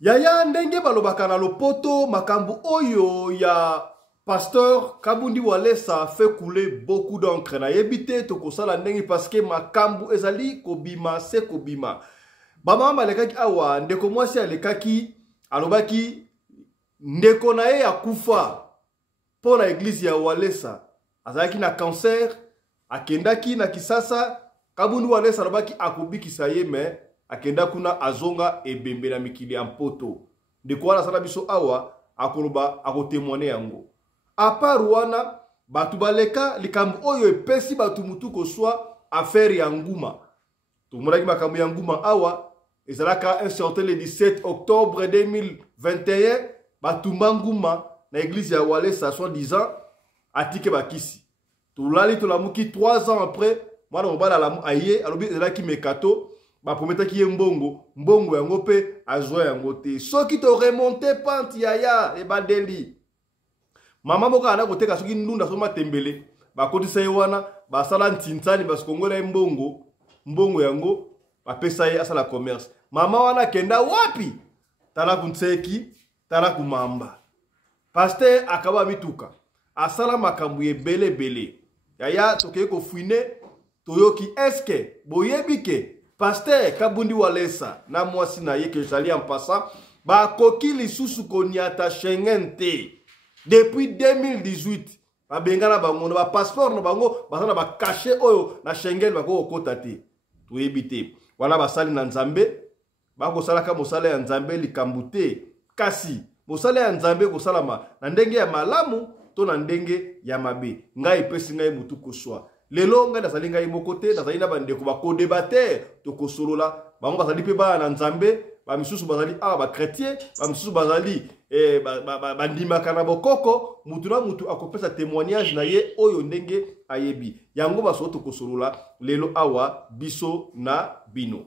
Yaya ndenge balobaka na lopoto makambu oyo ya pasteur Kabundi Walesa fait couler beaucoup d'encre na yebite tokosala ndenge parce que makambu ezali kobima se kobima. Bama malekaki awa ndeko mwasi alekaki alobaki ndeko na ye akufa pour la église ya Walesa. Azalaki na cancer akendaki na Kisasa Kabundi Walesa alobaki akobikisa ye mais akenda kuna azonga ebembe na mikili ya mpoto. Ndeko wana sala biso awa akoloba akotémoigner yango. A part wana batu baleka likambu oyo epesi batu mutu koswa affaire ya nguma. Tumonaki makambu ya nguma awa ezalaka un certain le 17 octobre 2021 batumba nguma na église ya Walesa soi-disant atike bakisi. Tulali tolamuki 3 ans après mwana mobala lamu aye alobi ezalaki mekato ba prometaki ye mbongo yango pe azwa yango te. Soki to remonter pante yaya e badeli. Mama moka ana koteka soki ndunda soma tembele ba kotisa ye wana ba sala ntintani ba sikongola mbongo yango ba pesa ye asala commerce. Mama wana kenda wapi? Tala kunseki, tala kumamba. Pasteur akaba mituka. Asala makambu ye bele. Yaya tokeye ko fuine toyoki eske boyebike Pasteur Kabundi Walesa na mwasi na ye ke jali en passant ba koki lisusu koniata Schengen te. Depuis 2018 ba bengana bango ba passeport na bango basana ba cacher oyo na Schengen ba ko kota te. Toyebite. Wala basali na Nzambe ba ko sala ka mosala ya Nzambe likambu te. Kasi mosala ya Nzambe ko salama na ndenge ya malamu to na ndenge ya mabe. Ngai pesi ngai mutu koswa. Lelo nga nazali ngai moko te nazali na bandeko ba ko débattre to kosolola bango bazali pe ba na Nzambe ba misusu bazali ba chrétien ba misusu bazali bandimaka na bokoko mutu na mutu akopesa témoignage na ye oyo ndenge ayebi yango baso to kosolola lelo awa biso na bino.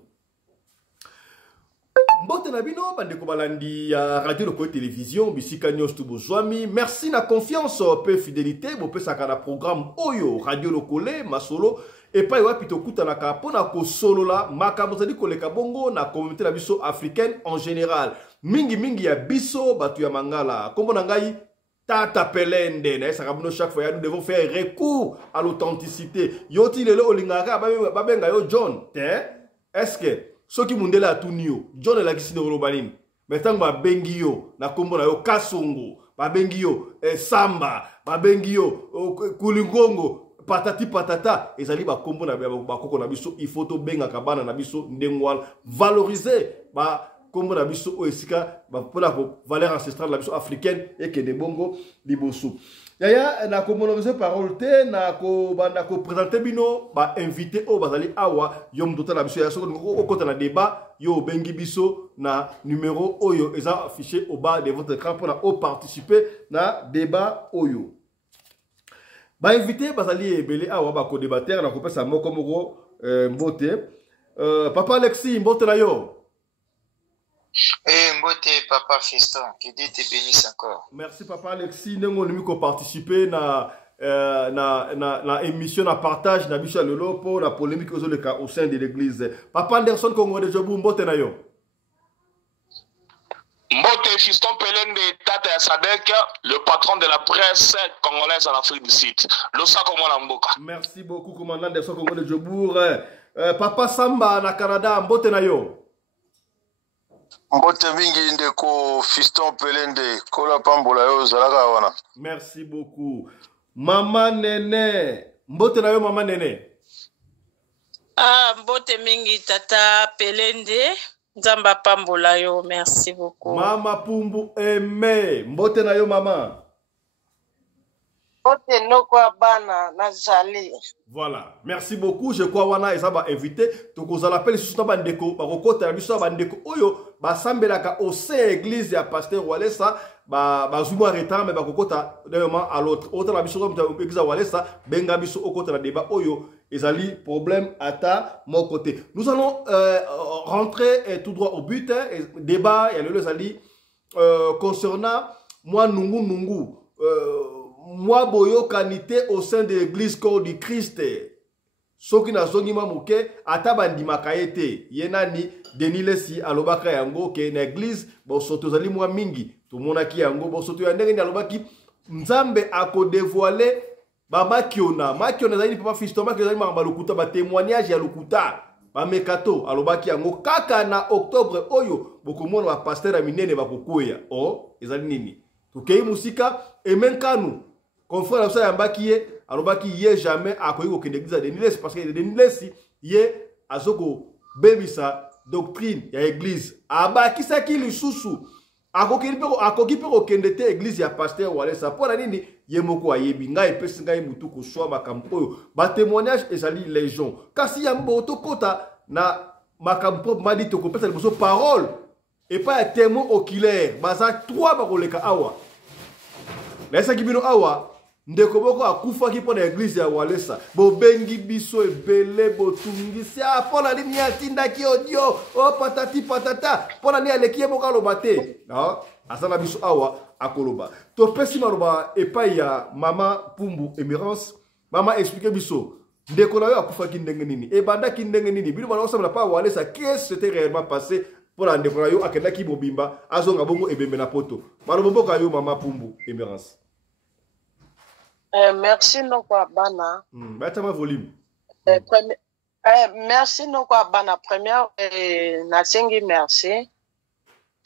Mbote na bino bandeko balandi ya radio loko télévision bisika nyos to bozwami. Merci na confiance pe fidélité bo pesa ka na programme oyo radio lokole masolo et pa wapi to kutana ka pona ko solola makambo zali koleka bongo na communauté na biso africaine en général. Mingi ya biso batu ya mangala kombo na ngai Tata Pelende na esa kabino chaque fois nous devons faire recours à l'authenticité. Yoti lelo olingaka babenga yo John te est-ce que soki mundela atunio John la kisine robalini metango babengi yo na kombo na yo Kasongo babengi yo Samba babengi yo Kulingongo patati patata ezali ba kombo na bakoko na biso il faut to benga kabana na biso ndengwal valoriser ba kombo na biso o esika ba pona ko valeur ancestrale na biso africaine et que de bongo liboso. Yaya na ko monomiser parole te na ko banda ko présenter bino ba invité o bazali awa yom tota na biso ya soko ko kota na débat yo bengi biso na numéro oyo eza affiché au bas de votre écran pour o participer na débat oyo. Ba invité bazali ebele awa ba ko débatteur na ko pesa moko mbote papa Alexis mbote na yo. Mbote papa Fiston, que Dieu te bénisse encore. Merci papa Alexis, nous avons participé na émission, na partage, na bicha lelo pour la polémique au sein de l'église. Papa Anderson Congo de Jobu, mbote na yo. Mbote Fiston Pelende Tata Sadek, le patron de la presse congolaise en Afrique du Sud. Losa Komona Mboka. Merci beaucoup commandant Anderson Congo de Jobu. Papa Samba na Canada, mbote na yo. Mbote mingi ndeko Fiston Pelende kola pambola yo zalaka wana. Merci beaucoup. Mama Nene, mbote na yo mama Nene. Mbote mingi tata Pelende, nzamba pambola yo, merci beaucoup. Mama Pumbu Aimé, mbote na yo mama. Mbote noko abana na jali. Voilà, merci beaucoup. Je crois wana ezaba invité. Tokoza l'appel sous bandeko, ba kokota na biso bandeko oyo ba sambelaka au sein église ya pasteur Walesa ba zuma retard mais ba kokota d'un moment à l'autre. Autre la biso comme église Walesa benga biso okota na débat oyo ezali problème ata mon côté. Nous allons rentrer tout droit au but débat ya lelo ezali concernant moi nungu moi boyo kanité au sein de l'église corps du Christ. soki na zongi mamuke ata bandimaka ye te ye nani Denis Lesi alobaka yango ke na église bosoto zali mwa mingi tomonaki yango bosoto ya ndenge ni alobaki nzambe akodévoiler bamakiona makiona zali papa Fiston makiona zali makamba lokuta ba témoignage ya lokuta bamekato alobaki yango kaka na octobre oyo bokomona ba pasteur ya minene bakokuya ezali nini tokei musika emenkanu confrère na ça yambaki ye alobaki ye jamais akoyi kokende église ya Denis Lesi parce que Denis Lesi ye azoko bebisa doctrine ya église abakisaki lisusu akoki pe kokende te église ya pasteur Walesa mpona nini ye moko ayebi ngai epesi ngai mutu koswa makambo oyo batémoignage ezali légion kasi yango tokota na makambo madi tokopesa liboso parole epai ya témoin oculaire baza 3 bakoleka awa naesaki bino awa ndeko moko akufaki mpona église ya Walesa bobengi biso ebele botungisi mpona nini atindaki audio patati patata mpona nini aleki ye moko aloba te asala biso awa akoloba topesi maloba epai ya mama Pumbu Emerance mama explique biso ndeko na yo akufaki ndenge nini ebandaki ndenge nini bino bana osala pa Walesa qu'est-ce qui s'était réellement passé mpona ndeko na yo akendaki mobimba azonga bongo ebembe na poto maloba mboka yo mama Pumbu Emerance. Merci nokwa bana. Batama volume. Merci nokwa bana première nasengi merci.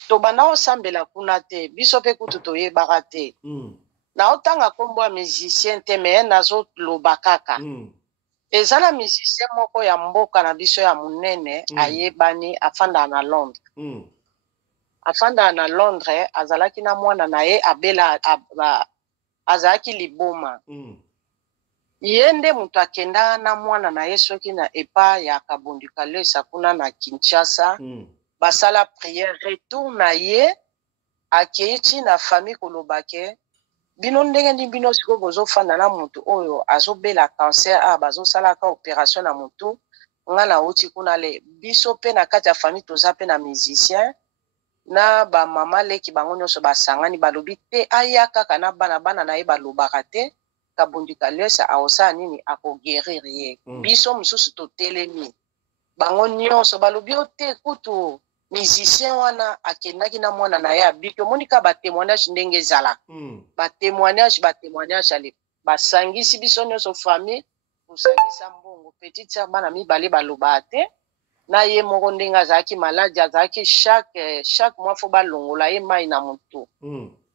To bana osambela kuna te biso pe kutu toyebaka te. Na otanga kombo ya musicien te me nazo loba kaka. Ezala musicien moko ya mboka na biso ya munene ayebani afanda na Londres. Afanda na Londres azalaki na mwana na ye abela azaki liboma. Yende mutu akenda na mwana na ye soki na epa ya Kabundika Lesa kuna na Kinshasa. Basala prière retour na ye akeiti na famille kolobake bino ndenge ndi bino siko bozo fanda na mutu oyo azobela cancer bazo sala ka opération na mutu ngana uti kuna le biso pe na kati ya famille toza pe na musicien na ba mama leki bango nyonso basangani balobi te aya kaka na bana na ye balobaka te Kabundika Lesa aosa nini akoguérir ye biso mususu totelemi bango nyonso balobi te kutu musicien wana akendaki na mwana na ye abiki monika ba témoignage ndenge ezala ba témoignage ale basangisi biso nyonso famille kusangisa mbongo petite sœur bana mibale baloba te na ye moko ndenge azalaki maladi azalaki chaque mois fo balongola ye mai na mutu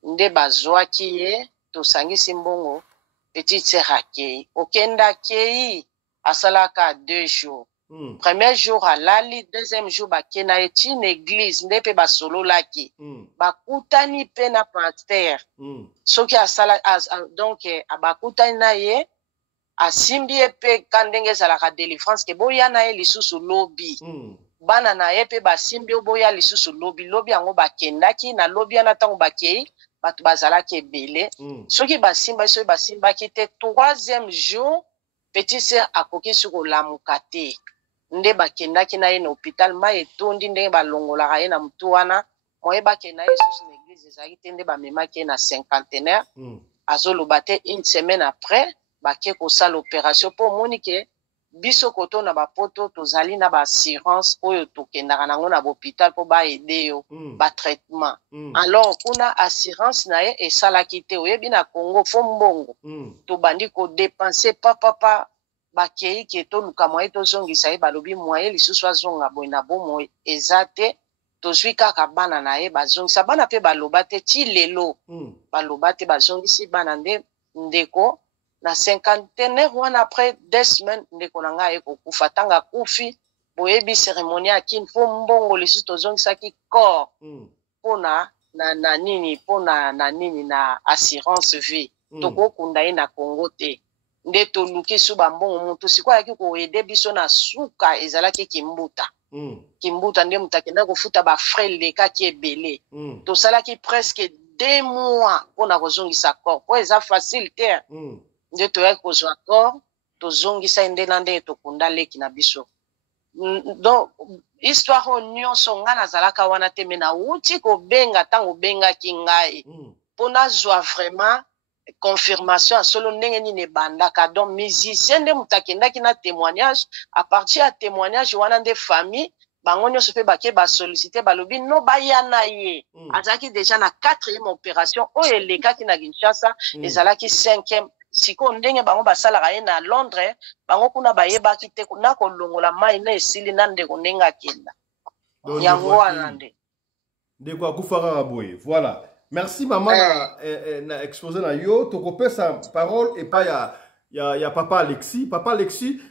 nde bazwaki ye tosangisi mbongo petite sœur akei okenda akei asalaka 2 jours. Premier jour alali, deuxième jour bakena eti une église ndepe basolo laki bakutani pe na pasteur soki asala donc abakutani na ye asimbi pe kandenge zalaka délivrance ke boya na ye lisusu lobi bana na ye pe basimbi boya lisusu lobi yango bakendaki na lobi ana tango bakei batu bazalaki ebele soki basimbaki te 3e jour petit sœur akoki soko lamuka te nde bakendaki na ye na hôpital mai etondi ndenge balongolaka ye na mutu wana moyebaki na ye susu na église ezalaki te nde bamemaki ye na cinquantenaire azoloba te une semaine après bake kosala opération mpo omoni ke biso koto na bapoto tozali na baassurance oyo tokendaka nango na bahôpital mpo baede yo batraitement alors kuna assurance na ye esalaki te oyebi na Congo fo mbongo tobandi kodepense papapa bakei ke toluka moye tozongisa ye balobi moye lisusu azonga boye na bomoi eza te tozwi kaka bana na ye bazongisa bana pe baloba te ti lelo baloba te bazongisi bana nde ndeko na cinquantenaire wana après 2 semaines ndeko na ngai kokufa tanga akufi boyebi cérémonie akini fo mbongo lisusu tozongisaki corps mpona na nini na assurance vie tokokunda ye na Congo te nde toluki su bambongo mutu sikoyo ayaki koyede biso na suka ezalaki kimbuta nde mutu akenda kofuta bafrais lekaki ebele tosalaki presque 2 mois mpona kozongisa corps po eza facile te nde toyaki kozwa corps tozongisa nde na ndenge tokunda leki na biso donc histoire oyo nyonso ngai nazalaka wana te me nauti kobenga ntango obengaki ngai mpo nazwa vraiment confirmation à solo ndenge ni bandaka. Donc musicien de mutakenda ki na témoignage à partir à témoignage wana de famille bango nyonso pe bake ba solliciter balobi no bayana ye azaki déjà na 4e opération o eleka ki na Kinshasa ezalaki 5e siko ndenge bango basalaka ye na Londres bango kuna bayebaki te na kolongola mai na esili na ndeko ndenge akenda yango wana nde kwa kufaka boye. Voilà, merci maman na exposé na yo tokopesa sa parole et pas ya papa Alexis. Papa Alexis,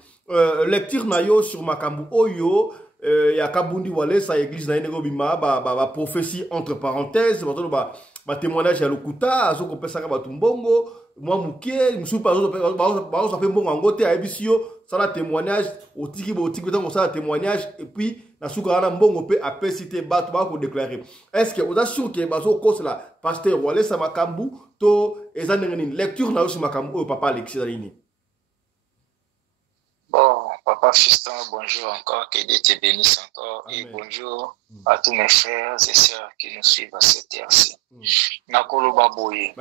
lecture na yo sur makambu oyo ya Kabundi Walesa église na yene bima ba prophétie entre parenthèses ba témoignage ya lokuta azo kopesa ka batumbongo moi mukie musu pa ba ça fait mbongo ngote a ebisio ça la témoignage otiki tant ça témoignage et puis na suka na mbongo pe apesité batu ba ko déclarer. Est-ce que vous assure que bazo cause la pasteur Walesa makambu to ezanengeni lecture na yo sur makambu papa Alexis Alini? Bon, papa Fiston, bonjour encore, que Dieu te bénisse encore. Amen. Et bonjour à tous mes frères et sœurs qui nous suivent à cette heure-ci. Nakolo Baboye.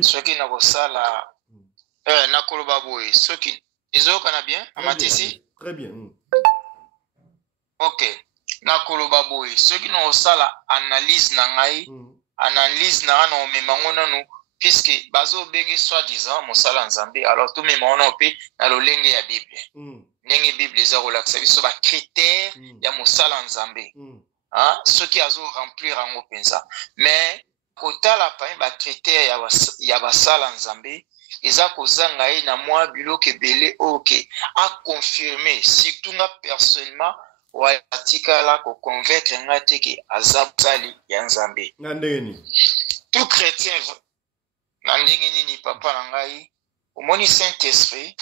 Ceux qui n'ont pas la. Nakolo Baboye. Ceux qui. Ils ont bien? Amatisi? Très bien. Ok. Nakolo Baboye. Ceux qui n'ont pas la analyse nangai, analyse nangai, mais mangona nous. Puisque bazo bengi soi-disant mosala nzambe alors tout même on peut na lolenge ya Bible nenge Bible za relaxa biso ba critère ya mosala nzambe ceux qui azo remplir en penza mais kotala pa ba critère ya basala nzambe eza kozanga ye na mwa biloko ebele OK a confirmer surtout nga personnellement wa atikala ko convaincre ngate ki azabali ya nzambe ngandeni tout chrétien nandingini ni papa nangai omoni Saint-Esprit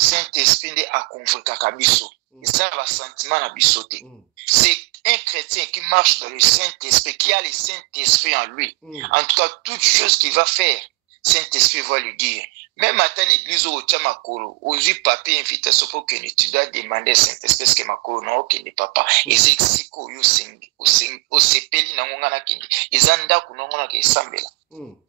nde akonvoka kabiso ça va sentiment na bisoté c'est un chrétien qui marche dans le Saint-Esprit qui a le Saint-Esprit en lui en tout cas toute chose qu'il va faire Saint-Esprit va lui dire même à l'église au Tchamakoro aux papier invitation pour que tu dois demander Saint-Esprit que makoro na ok ne papa ezexiko yo sengi o sepeli na ngona kindi ezanda kunongona ke sambela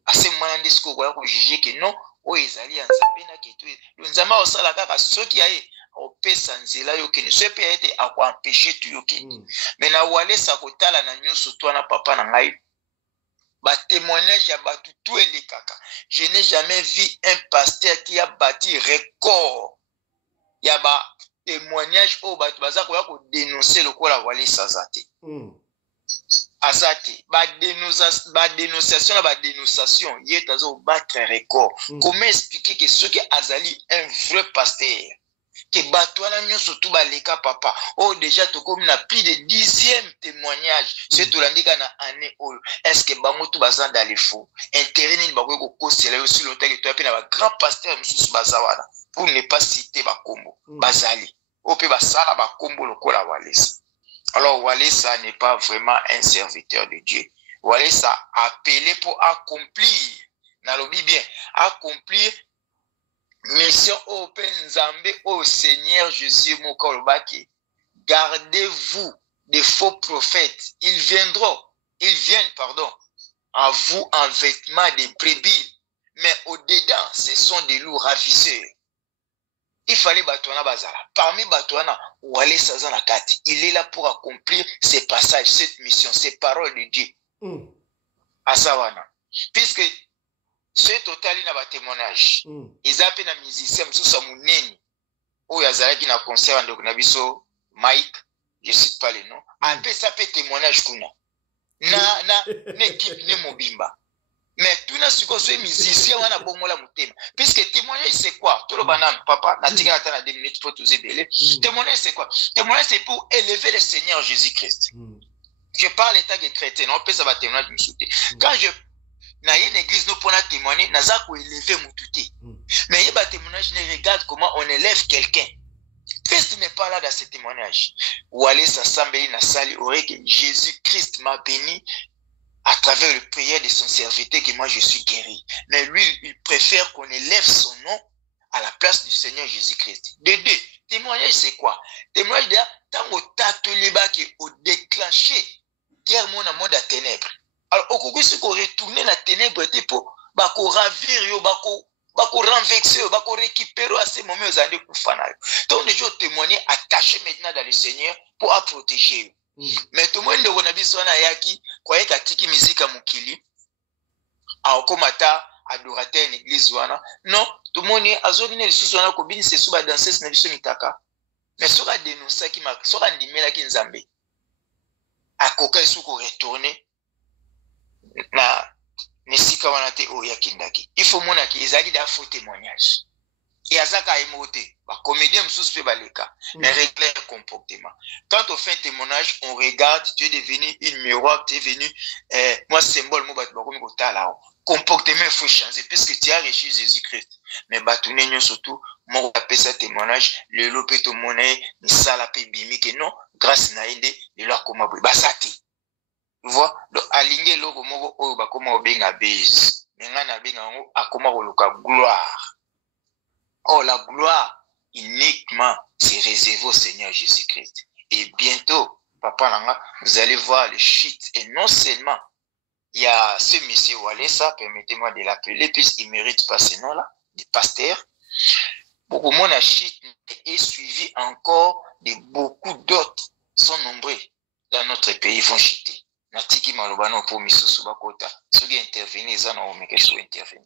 ase mwana ndisiko kwa ko juger que non o ezali ya nzambe na ketu nzama osala kaka soki aye opesa nzela yo kini so pe ete akwa empêcher tu yo kini mais na Walesa kotala na nyonso to na papa na ngai ba témoignage ya batu tout elekaka. Je n'ai jamais vu un pasteur qui a bâti record ya ba témoignage au batu baza ko dénoncer le kola Walesa azate azate ba dénonciation ba dénonciation yetazo battre record. Comment expliquer que ce qui azali un vrai pasteur que batouana nyonso tout baleka papa oh déjà to comme na plus de 10e témoignage c'est tout landika na année oh est-ce que bango tout bazan dans les faux intérêt ni bako ko kosela yo sur l'hôtel to pe na ba grand pasteur mususu bazawana pour ne pas citer ba kombo bazali o pe basala ba kombo lokola Walesa. Alors Walesa n'est pas vraiment un serviteur de Dieu. Walesa appelé pour accomplir na lobi bien accomplir mission open Nzambe au Seigneur Jésus Mokolobaki. Gardez-vous des faux prophètes. Ils viennent, à vous en vêtements de brebis, mais au-dedans, ce sont des loups ravisseurs. Il fallait Batouana Bazala. Parmi Batouana, Walesa Zanakati, il est là pour accomplir ces passages, cette mission, ces paroles de Dieu. Asawana. Puisque c'est total na ba témoignage. Ils appellent na musicien msusa muneni. Oyo azalaki na concert ndoko na biso Mike, je cite pas les noms. Appelle ça peut témoignage kuna. Na équipe ne mobimba. Mais tout na siko so musicien wana bongola mutema. Puisque témoignage c'est quoi? Tout le banane papa na tika na 2 minutes pour tous ébélé. Témoignage c'est quoi? Témoignage c'est pour élever le Seigneur Jésus-Christ. Je parle état de chrétien, on peut ça va témoigner de souté. Quand je na une église nous pour témoigner naza ko élever mututé mais il y a témoignage ne regarde comment on élève quelqu'un. Christ n'est pas là dans ce témoignage. Ou aller s'assembler na salle aurait que Jésus-Christ m'a béni à travers le prière de son serviteur que moi je suis guéri. Mais lui il préfère qu'on élève son nom à la place du Seigneur Jésus-Christ. De deux, témoignage c'est quoi? Témoignage de tant au tatoliba qui au déclenché guerre mon monde à ténèbres. Alors, au Congo, c'est qu'on retourne la ténèbre pour ravir yo, bako renvexer, bako récupérer à ces moments aux années koufana. Donc les gens témoigner attachés maintenant dans le Seigneur pour protéger. Mais tout le monde on a besoin yaki kwa yeka tiki mizika mukili. Aokomata adorateur l'église wana. Non, tout le monde azoni ne sisi wana ko bini se suba danser na biso mitaka. Mais sera dénoncer qui ma sera ndimela ki nzambe. Akoka isuko retourner na nesika wana te oya kindaki. Il faut mona ki ezali da faux témoignage. Et azaka emote ba comédien msusu pe baleka mais régler le comportement. Quand on fait un témoignage, on regarde, tu es devenu une miroir, tu es devenu moi symbole mo bat ba komi kotala. Comportement il faut changer puisque tu as reçu Jésus-Christ. Mais batune nyo surtout mo appelle ça témoignage le lopeto monnaie ni sala pe bimi que non grâce na inde de leur comment basati. Tu vois donc aligner logo moko oyo ba koma obenga base. Menga na benga ngo akoma koluka gloire. Oh, la gloire uniquement c'est réservé au Seigneur Jésus-Christ. Et bientôt, Papa Nanga, vous allez voir le shit. Et non seulement, il y a ce monsieur Walesa, permettez-moi de l'appeler, puisqu'il ne mérite pas ce nom-là, du pasteur. Beaucoup de monde a shit et suivi encore de beaucoup d'autres sont nombreux dans notre pays vont chiter.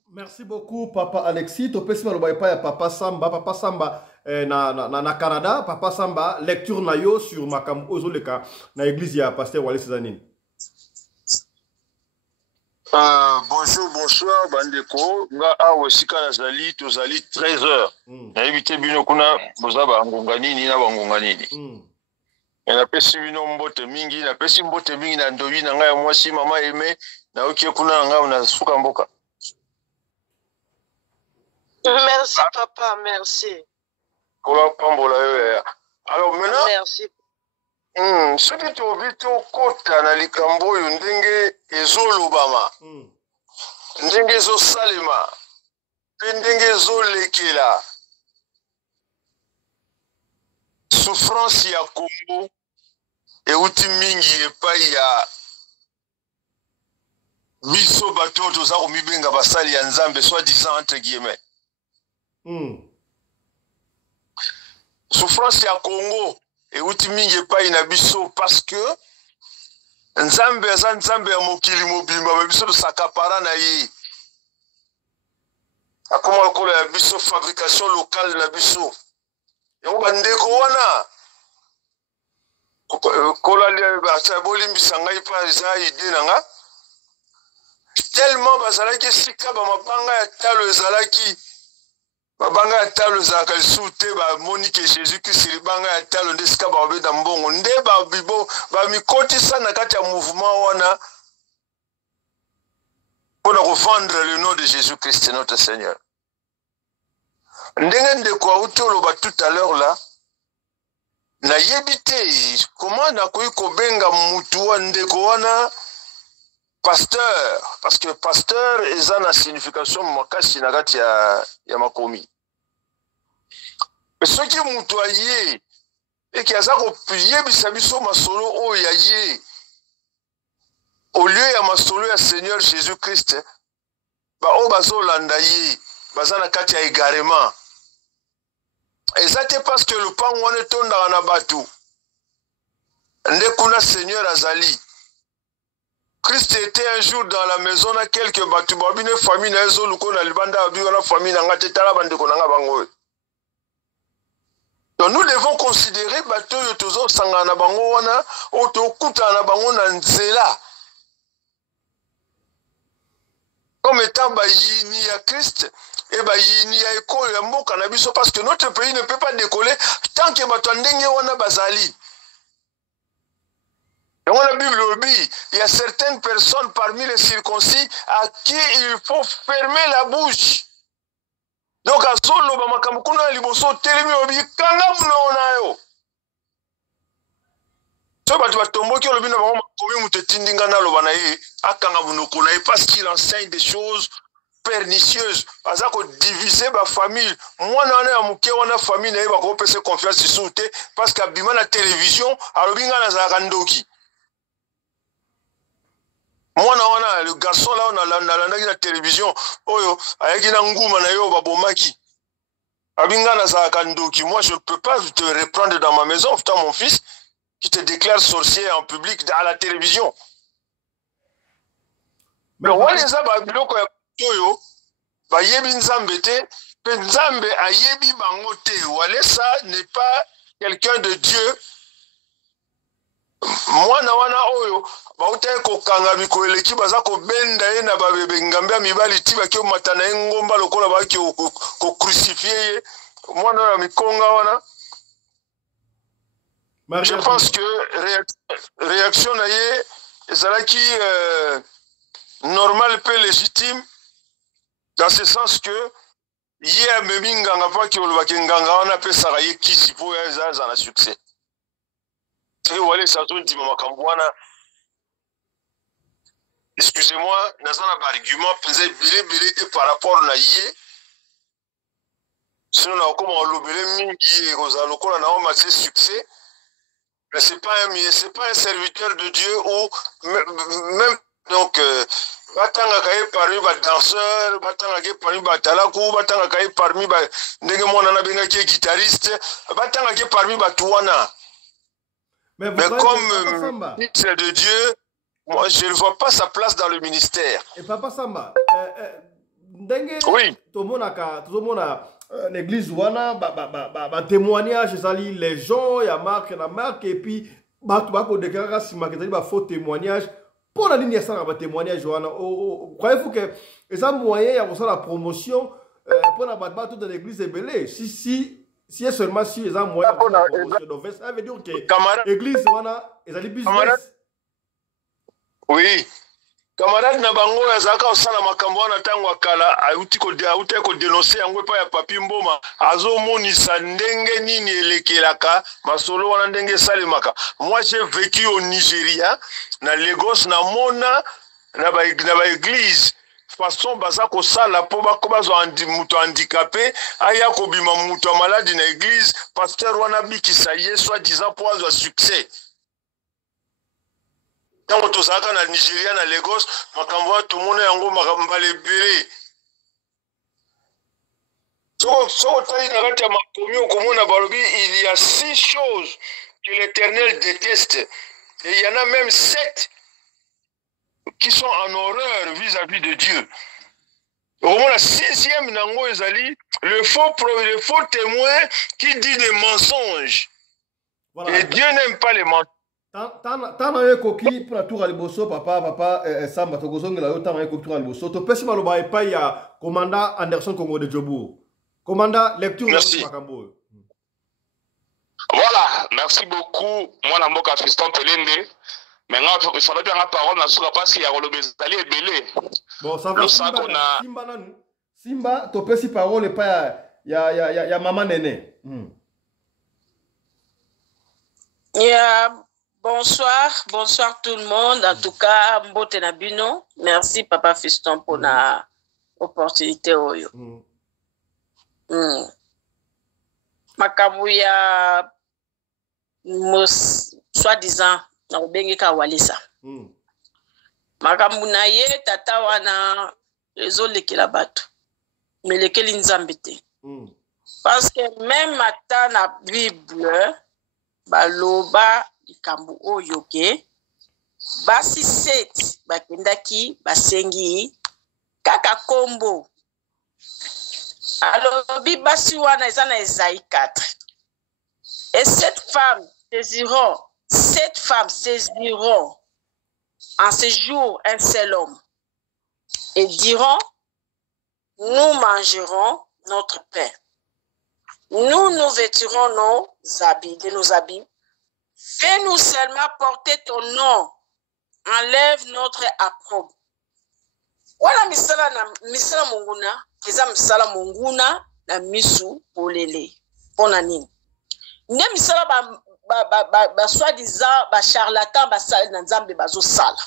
Merci beaucoup Papa Alexis. Topesi maloba epa ya Papa Samba. Papa Samba na Canada. Papa Samba lecture na yo sur makambo ozoleka na église ya pasteur Walesa Zanini. Bonsoir bandeko. Nga awe sika nazali tozali 13h. Na ebite bino kuna bozaba ngonga nini na bangonga nini. Na pesi bino mbote mingi, na pesi mbote mingi na ndoyi na ngai mwasi mama Aimé na okie kuna na ngai na suka mboka. Merci papa, merci. Kola pambola yo ya. Alors maintenant merci. Soki tobi tokota na likambo oyo ndenge ezolobama. Ndenge ezosalema. Pe ndenge ezolekela. Souffrance ya Congo euti mingi epai ya biso bato toza komibenga basali ya Nzambe soi-disant entre guillemets. Souffrance ya Congo euti mingi epai na biso parce que Nzambe aza Nzambe ya mokili mobimba biso tosakapara na ye. Akoma lokolo ya biso fabrication locale na biso. Yango bandeko wana kola le ba bolimbisa ngai pa za ide nanga tellement bazalaki sika ba mabanga ya talo ezalaki babanga ya talo ezalaka lisusu te bamoni ke Jésus Christ libanga ya talo nde sika babeda mbongo nde babibo bamikotisa na kati ya mouvement wana mpona revendre le nom de Jésus Christ notre Seigneur. Ndenge ndeko auti oloba tout à l'heure là na yebite comment na koyi kobenga mutu wa ndeko wana pasteur parce que pasteur eza na signification makasi na kati ya makomi. Soki mutu aye eki aza koyebisa biso masolo oyo ya ye au lieu ya masolo ya Seigneur Jésus Christ ba oyo bazolanda ye baza na kati ya égarement. Et ça c'est parce que le pan wana tonda na batu nde kuna Seigneur azali. Christ était un jour dans la maison na quelques batu babine famille na ezo luko na libanda abi wana famille na ngate tala bandeko na nga bango. Donc nous devons considérer batu yo tozo sanga na bango wana o to kuta na bango na nzela comme étant bayini ya Christ. Et bah il y a école ya mboka na biso parce que notre pays ne peut pas décoller tant que bato ndenge wana bazali. Dans la Bible il y a certaines personnes parmi les circoncis à qui il faut fermer la bouche. Donc à solo ba makambo kuna liboso telemi obi kanga muna yo. So bato batomboki olobi na bango makomi mutetindinga na loba na ye akanga munoko na ye parce qu'il enseigne des choses pernicieuses aza ko diviser ba famille mwana wana ya muke wana famille na ye ba ko pese confiance sur te parce que abima na télévision alobinga na zaka ndoki Moi, le garçon là, on a la télévision, oyo, avec une ngouma na yo babomaki. Abingana za kandoki. Moi, je ne peux pas te reprendre dans ma maison, putain, mon fils, qui te déclare sorcier en public à la télévision. Mais on les a babiloko ya oyo, ba yebi nzambe te, pe nzambe a yebi bango te. Walesa n'est pas quelqu'un de Dieu. Moi, na wana oyo, bauta ko kanga biko eleki baza ko benda ye na babebe ngambia mibali tiba ke matana ngomba lokola ba ki ko crucifier moi na mikonga wana. Je pense que réaction na ye ezala ki normal peu légitime dans ce sens que ye meminga ngapa ki oloba ke nganga wana pesa ye kisi po ya za na succès. Et voilà, ça dit Mamakambouana. Excusez-moi, nous avons un argument pesé bilé par rapport à yé. Sinon, on a comme on l'a mingi aux alocos, on a un succès. Mais c'est pas un serviteur de Dieu ou même donc batanga kaye parmi ba danseur, batanga kaye parmi ba talakou, batanga kaye parmi ba ndenge mona na benga ki guitariste, batanga kaye parmi ba tuana. Mais comme ministre de Dieu, moi je ne vois pas sa place dans le ministère. Et Papa Samba, oui. Tout le monde a l'église wana témoignage les gens il y a marque et puis bako déclarer si marque faux témoignage pour la ligne ça témoignage wana croyez-vous que ça moyen il y a pour la promotion pour la battre dans l'église est belé si seulement si les gens moyens ça veut dire que l'église wana est business. Oui. Camarade na bango azaka osala makambo wana tango akala auti ko dénoncer yango pa ya papi mboma azo monisa ndenge nini elekelaka masolo wana ndenge salimaka. Moi j'ai vécu au Nigeria na Lagos na mona na ba église façon baza ko sala po bazo muto handicapé aya ko bima muto malade na église pasteur wana bikisa ye soit disant pour avoir succès. Quand on a na Nigeria na Lagos, makambo tout le monde yango makamba lebele. Il y a 6 choses que l'Éternel déteste. Et il y en a même 7 qui sont en horreur vis-à-vis de Dieu. Au moins la 6e nango ezali le faux témoin qui dit des mensonges. Voilà. Et Dieu n'aime pas les mensonges. Tana yekoki pour la tour à liboso papa Samba togozonga la tana yekoki tour à liboso to pesi maloba epa ya commandant Anderson Congo de Djobour. Commandant lecture de Makambo. Voilà, merci beaucoup. Moi la mboka Fiston Pelende. Maintenant il fallait bien la parole na suka parce qu'il y a le bezali ebele. Bon ça va Simba to pesi parole epa ya maman Néné. Bonsoir tout le monde. En tout cas, Mbote Nabino. Merci Papa Fiston pour la opportunité. Makabuya soi-disant na ubengi ka walisa. Makambu na ye tata wana ezolekela bato. Melekeli nzambe te. Parce que même ata na Bible baloba ikambu oyoke basi 7 bakendaki basengi kaka kombo alobi basi wana eza na Esaïe 4 et 7 femmes saisiront en ce jour un seul homme et diront nous mangerons notre pain, nous vêtirons de nos habits. Fais-nous seulement porter ton nom. Enlève notre approbe. Voilà misala munguna. Eza misala munguna na misu polele. Pona nini? Ne misala ba soi-disant ba charlatan ba sala na nzambe bazo sala.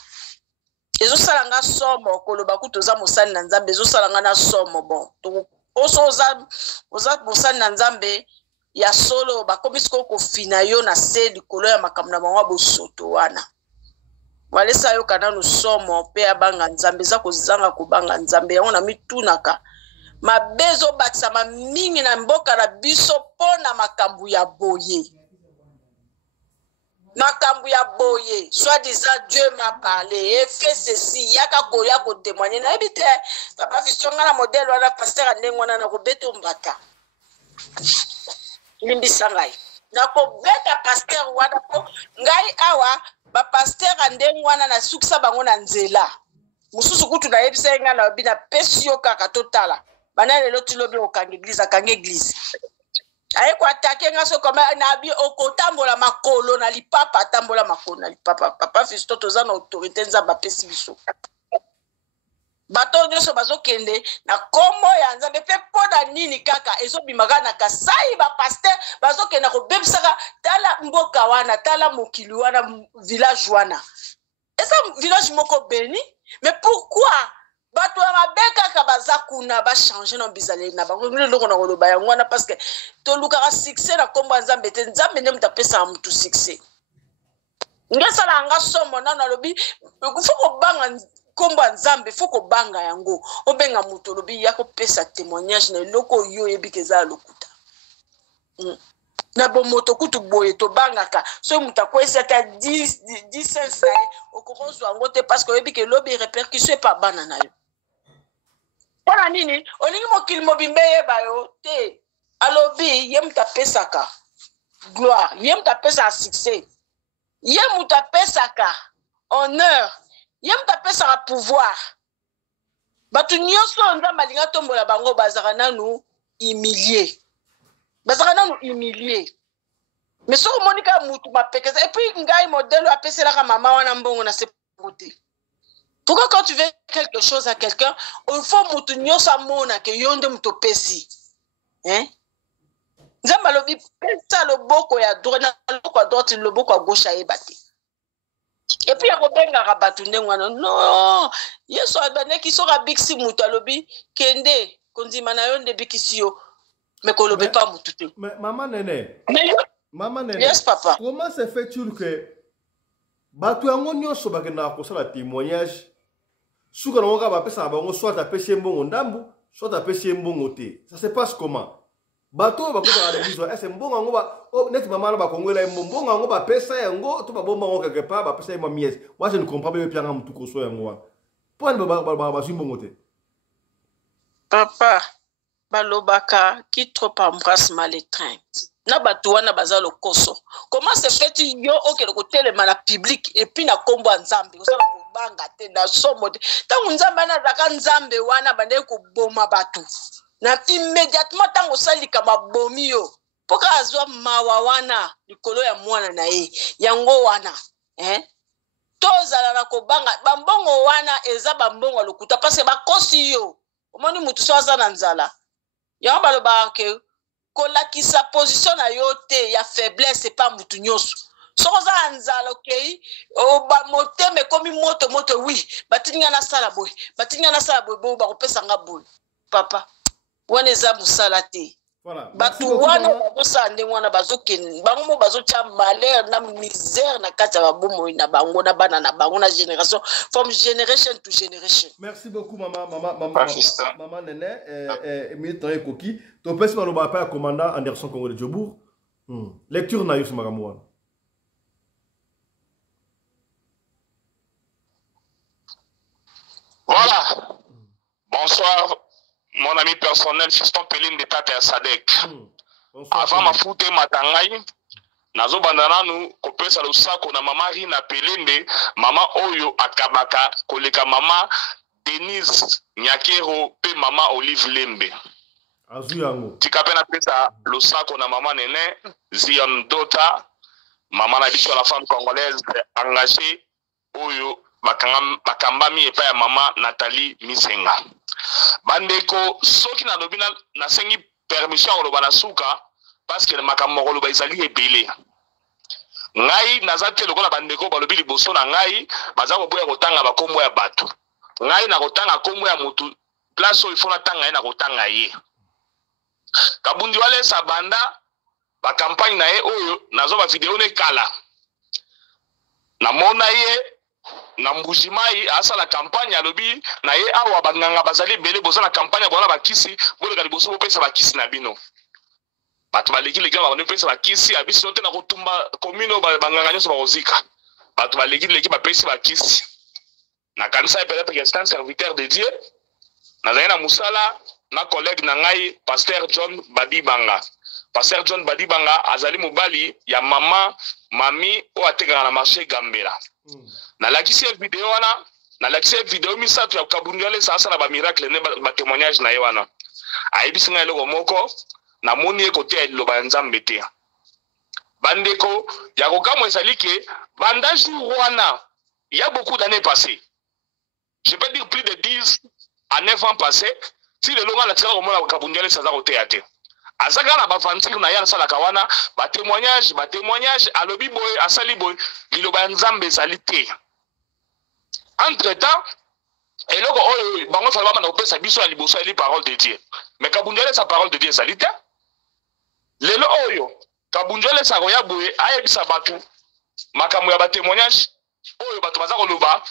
Ezo sala nga somo koloba kutoza mosali na nzambe ezo sala nga na somo bon. Donc oso oza mosali na nzambe ya solo bakomisiko kofina yo na se likolo ya makambo na bango bosoto wana. walesa yo kana nusomo pe abanga nzambe za kozanga kubanga nzambe yango na mitunaka mabezo bakisa mingi na mboka na biso pona makambu ya boye soit disant Dieu m'a parlé et fait ceci yaka koya ko témoigner na ebite papa fisonga na modèle wana pasteur andengwana na kobeto mbata limbisa ngai na kobeta pasteur wana po ngai awa ba pasteur andengwana na sukisa bango na nzela mususu kutu na yebisa nga na bina pesio kaka totala bana lelo tilobi okanga église aye ko attaquer nga so comme na bi okotambola makolo na lipapa tambola makolo na lipapa papa fisto toza na autorité nzamba pesi biso bato nyonso bazokende na kombo ya nzambe pe poda nini kaka ezobimaka na kasai ba pasteur bazokenda kobebisaka tala mboka wana tala mokili wana village wana eza village moko beni mais pourquoi bato ya mabe kaka baza kuna ba changer na bizaleli na bango lelo na koloba yango wana parce que to lukaka succès na kombo ya nzambe te nzambe ne mutapesa mutu succès ngesala nga somo na lobi faut banga kombo ya nzambe faut ko banga yango obenga mutu lobi ya ko pesa témoignage na loko yo yebikeza lokuta na bomoto kutu boye to bangaka so muta kwesa ta 10 cents okokonzo yango te parce que yebike lobi répercussion pa bana na yo pona nini olingi mokili mobimbe yeba yo te alobi ye muta pesaka gloire ye muta pesa succès ye muta pesaka honneur ye muta pesaka pouvoir batu nyonso nzamba linga tombola bango bazaka nanu humilier mais so monika mutu mapekeza et puis ngai modèle apesela ka mama wana mbongo na sepote. Pourquoi quand tu veux quelque chose à quelqu'un il faut mutu nyosa mona ke yonde mutu pesi nzamba lobi pesa loboko ya droite na loboko ya droite loboko ya gauche ayebate et puis akobenga ka batu ndengwana non yeso abaneki soka biksi mutu alobi kende konzima na yo nde bikisi yo. Mais qu'on ne peut pas m'oututer. Mais maman Nene. Yes, papa. Comment se fait-il que Batu yango nyonso bakenda kosala témoignage suka nonga ba pesa bango soit apesi mbongo ndambu soit apesi mbongo te. Ça se passe comment? Batu bakota la l'église est mbongo yango ba net maman ba kongola mbongo yango ba pesa yango to ba bomba ngo quelque part ba pesa ma mies. Moi je ne comprends pas bien mutu koso yango. Pourquoi ba mbongo te? Papa balobaka qui trop embrasse mal étreint. Na batuana bazalo koso. Comment se fait yo oke le côté le mal public et puis na kombo nzambe osala kubanga te na somo te. Tangu nzambe na zaka nzambe wana bande ko boma batu. Na immédiatement tango salika mabomi yo. Poka azwa mawa wana likolo ya mwana na ye. Yango wana tozala na kobanga bambongo wana eza bambongo lokuta parce que bakosi yo. Omoni mutu so azana nzala. Yango baloba ke kolakisa position na yo te ya faiblesse c'est pas mutu nyoso. Soza anzala okay o ba moteme komi moto oui batinga na sala boy bo ba kopesa nga boy papa wana za musala te. Voilà. Batu wana bazosa nde wana bazoken bango mo bazotia malheur na misère na kati ya babomo na bango na bana na bango na génération from generation to generation. Merci beaucoup maman Nene militant ekoki to pesi baloba pa commandant Anderson Congo de Djobour. Lecture na Yusuf Magamouane. Voilà. Bonsoir mon ami personnel Fiston Peline de Tata Sadek. Avant ma foute matangai nazo bandana nu kopesa lusako na mama Rina Pelende mama Oyo akabaka koleka mama Denise Nyakero pe mama Olive Lembe. Azuyango. Tikapena pesa lusako na mama Nene Zion Dota mama na biso la femme congolaise engagée Oyo bakambami epa ya mama Nathalie Misenga. Bandeko soki na lobina na sengi permission oloba na suka parce que makambo oloba izali ebele. Ngai nazate lokola bandeko balobi liboso na ngai baza koboya kotanga bakombo ya bato. Ngai na kotanga kombo ya mutu place oyo ifona tanga na kotanga ye. Kabundi wale sabanda ba campagne na ye oyo nazo ba video ne kala. Na mona ye na Mbujimai asa la campagne alobi na ye awa banganga bazali belé boza na campagne bona bakisi boleka liboso bopesa bakisi na bino bato baleki leki ba pesa bakisi abiso te na kotumba commune banganga nyoso bazika bato baleki leki bapesi bakisi na kanisa peut-être que c'est un serviteur de Dieu na zaina musala na collègue na ngai pasteur John Badibanga. Pasteur John Badibanga azali mobali ya mama mami o atekaka na marché Gambela. Na lakisi video wana, na lakisi video misato ya kabungale sasa na ba miracle ne ba témoignage na ye wana. Ayebisi ngai loko moko na moni e côté ya loba nzambe te. Bandeko ya kokamo ezali ke banda jour wana il y a beaucoup d'années passées. Je peux dire plus de 10 à 9 ans passés si le longa la tsaka ko mona kabungale saza ko théâtre. Azaka na ba fantik na ya sala kawana ba témoignage alobi boy asali boy liloba nzambe salite. Entre temps eloko oyo bango fa ba na opesa biso ya liboso ya li parole de Dieu. Mais kabungale sa parole de Dieu salite. Lelo oyo kabungale sa ko ya boy ayebisa batu makambo ya ba témoignage oyo batu baza ko loba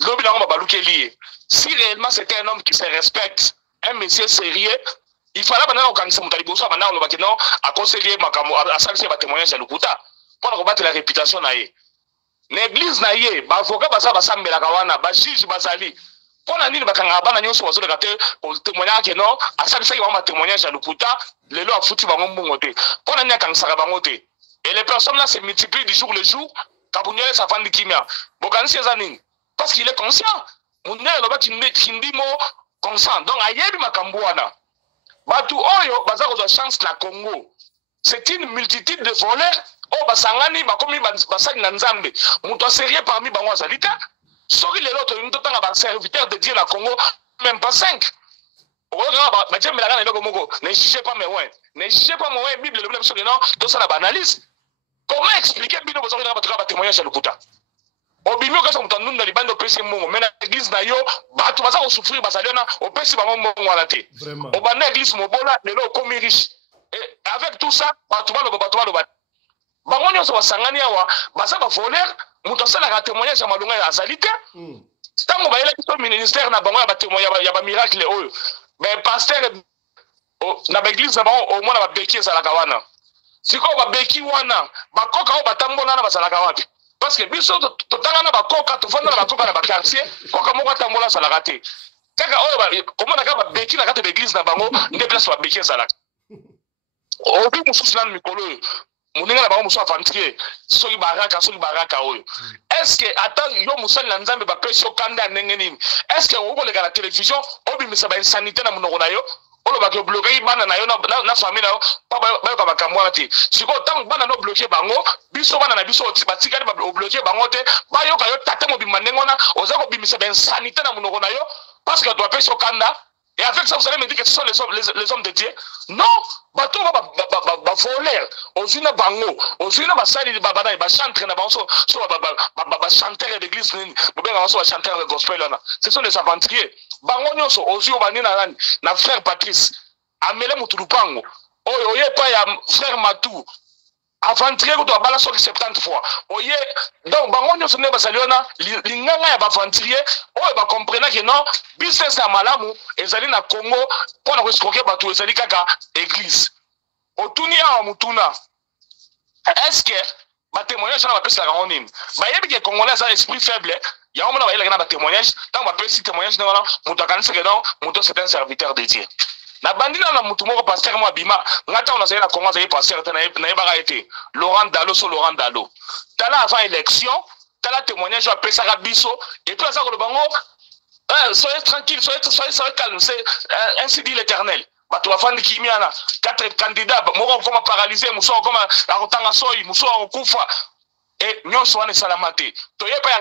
lobi na ba balukeli. Si réellement c'était un homme qui se respecte, un monsieur sérieux, il fallait maintenant organiser mon taliboso maintenant on va que non à conseiller makamo à saluer ba témoignage à Lukuta pour combattre la réputation naie. L'église naie, ba avocat basa basambela kawana, ba juge basali. Pour na nini bakanga bana nyonso bazo lekate au témoignage que non à saluer ba témoignage à Lukuta, les lois foutu bango mbongo te. Pour na nia kansaka bango te. Et les personnes là se multiplient du jour le jour, kabunye sa fandi kimia. Bokanisi ezanini parce qu'il est conscient. Mon nez là kindi mo conscient. Donc ayebi makambo wana. Batu oyo baza ko chance na Congo. C'est une multitude de voleurs. Oh basangani bakomi basali na nzambe. Muto sérieux parmi bango azalita. Sori les autres nous tanga ba serviteur de Dieu na Congo même pas 5. Oga ba jemela kana ndoko moko. Ne jugez pas mes ouais. Ne jugez pas moi Bible le bible sur non tout ça la analyse. Comment expliquer bino besoin de ba témoignage à Lukuta? Obimio kasa mutanduni na libando pesi mongo mena église na yo batu baza ko souffrir basaliona opesi bango mongo wala te obana église mobola lelo komi riche et avec tout ça batu balo bango nyonso basangani awa baza ba voler muto sala ka témoignage ya malunga ya azalite tango ba yela biso ministère na bango ya ba témoignage ya ba miracle oyo mais pasteur na ba église na bango au moins na ba beki ezala kawana siko ba beki wana bakoka o batambola na basala kawapi. Parce que biso totanga na bakoka tofanda na bakoka na ba quartier koka moko tambola salaka te kaka oyo comment na ka ba beki na kata l'église na bango nde place ba beki salaka obi mususu na mikolo muninga na bango musu afantier soki baraka oyo est-ce que ata yo musali na nzambe ba pesi okanda ndenge nini est-ce que oko leka la télévision obi misa ba insanité na munoko na yo olo ba ke bloquer bana na yo na famille na yo pa ba ka makamwa te siko tant bana no bloquer bango biso bana na biso batikali ba bloquer bango te ba yo ka yo tata mo bimandengo na oza ko bimisa ben sanité na munoko na yo parce que tu as fait sokanda et avec ça vous allez me dire que ce sont les hommes de Dieu non bato ba voler ozina bango ozina basali babana ba chanter na bango so ba chanter d'église nini bobenga so ba chanter de gospel là ce sont des aventuriers bango nyonso ozio banina nani na frère Patrice amele mutulupango oye pa ya frère Matou aventurier ko to bala so 70 fois oye donc bango nyonso ne basaliona linganga ya ba aventurier oye ba comprendre que non business na malamu ezali na Congo pour na escroquer bato ezali kaka église otuni ya mutuna est-ce que ba témoignage na ba pesa ka onini ba yebi que congolais a esprit faible ya on na ba yela na ba témoignage tant ba pesa témoignage na wana muto kanisa que non muto c'est un serviteur de Dieu na bandina na mutu moko pasteur mo bima ngata on a na Congo za pasteur na yeba été Laurent Dalo tala avant élection tala témoignage a pesa ka biso et puis ça ko le bango soyez tranquille soyez calme c'est ainsi dit l'Éternel bato bafandi kimiana 4 candidats moko comme paralysé muso comme akotanga soyi muso akufa et nyonso wana salamate to yepa ya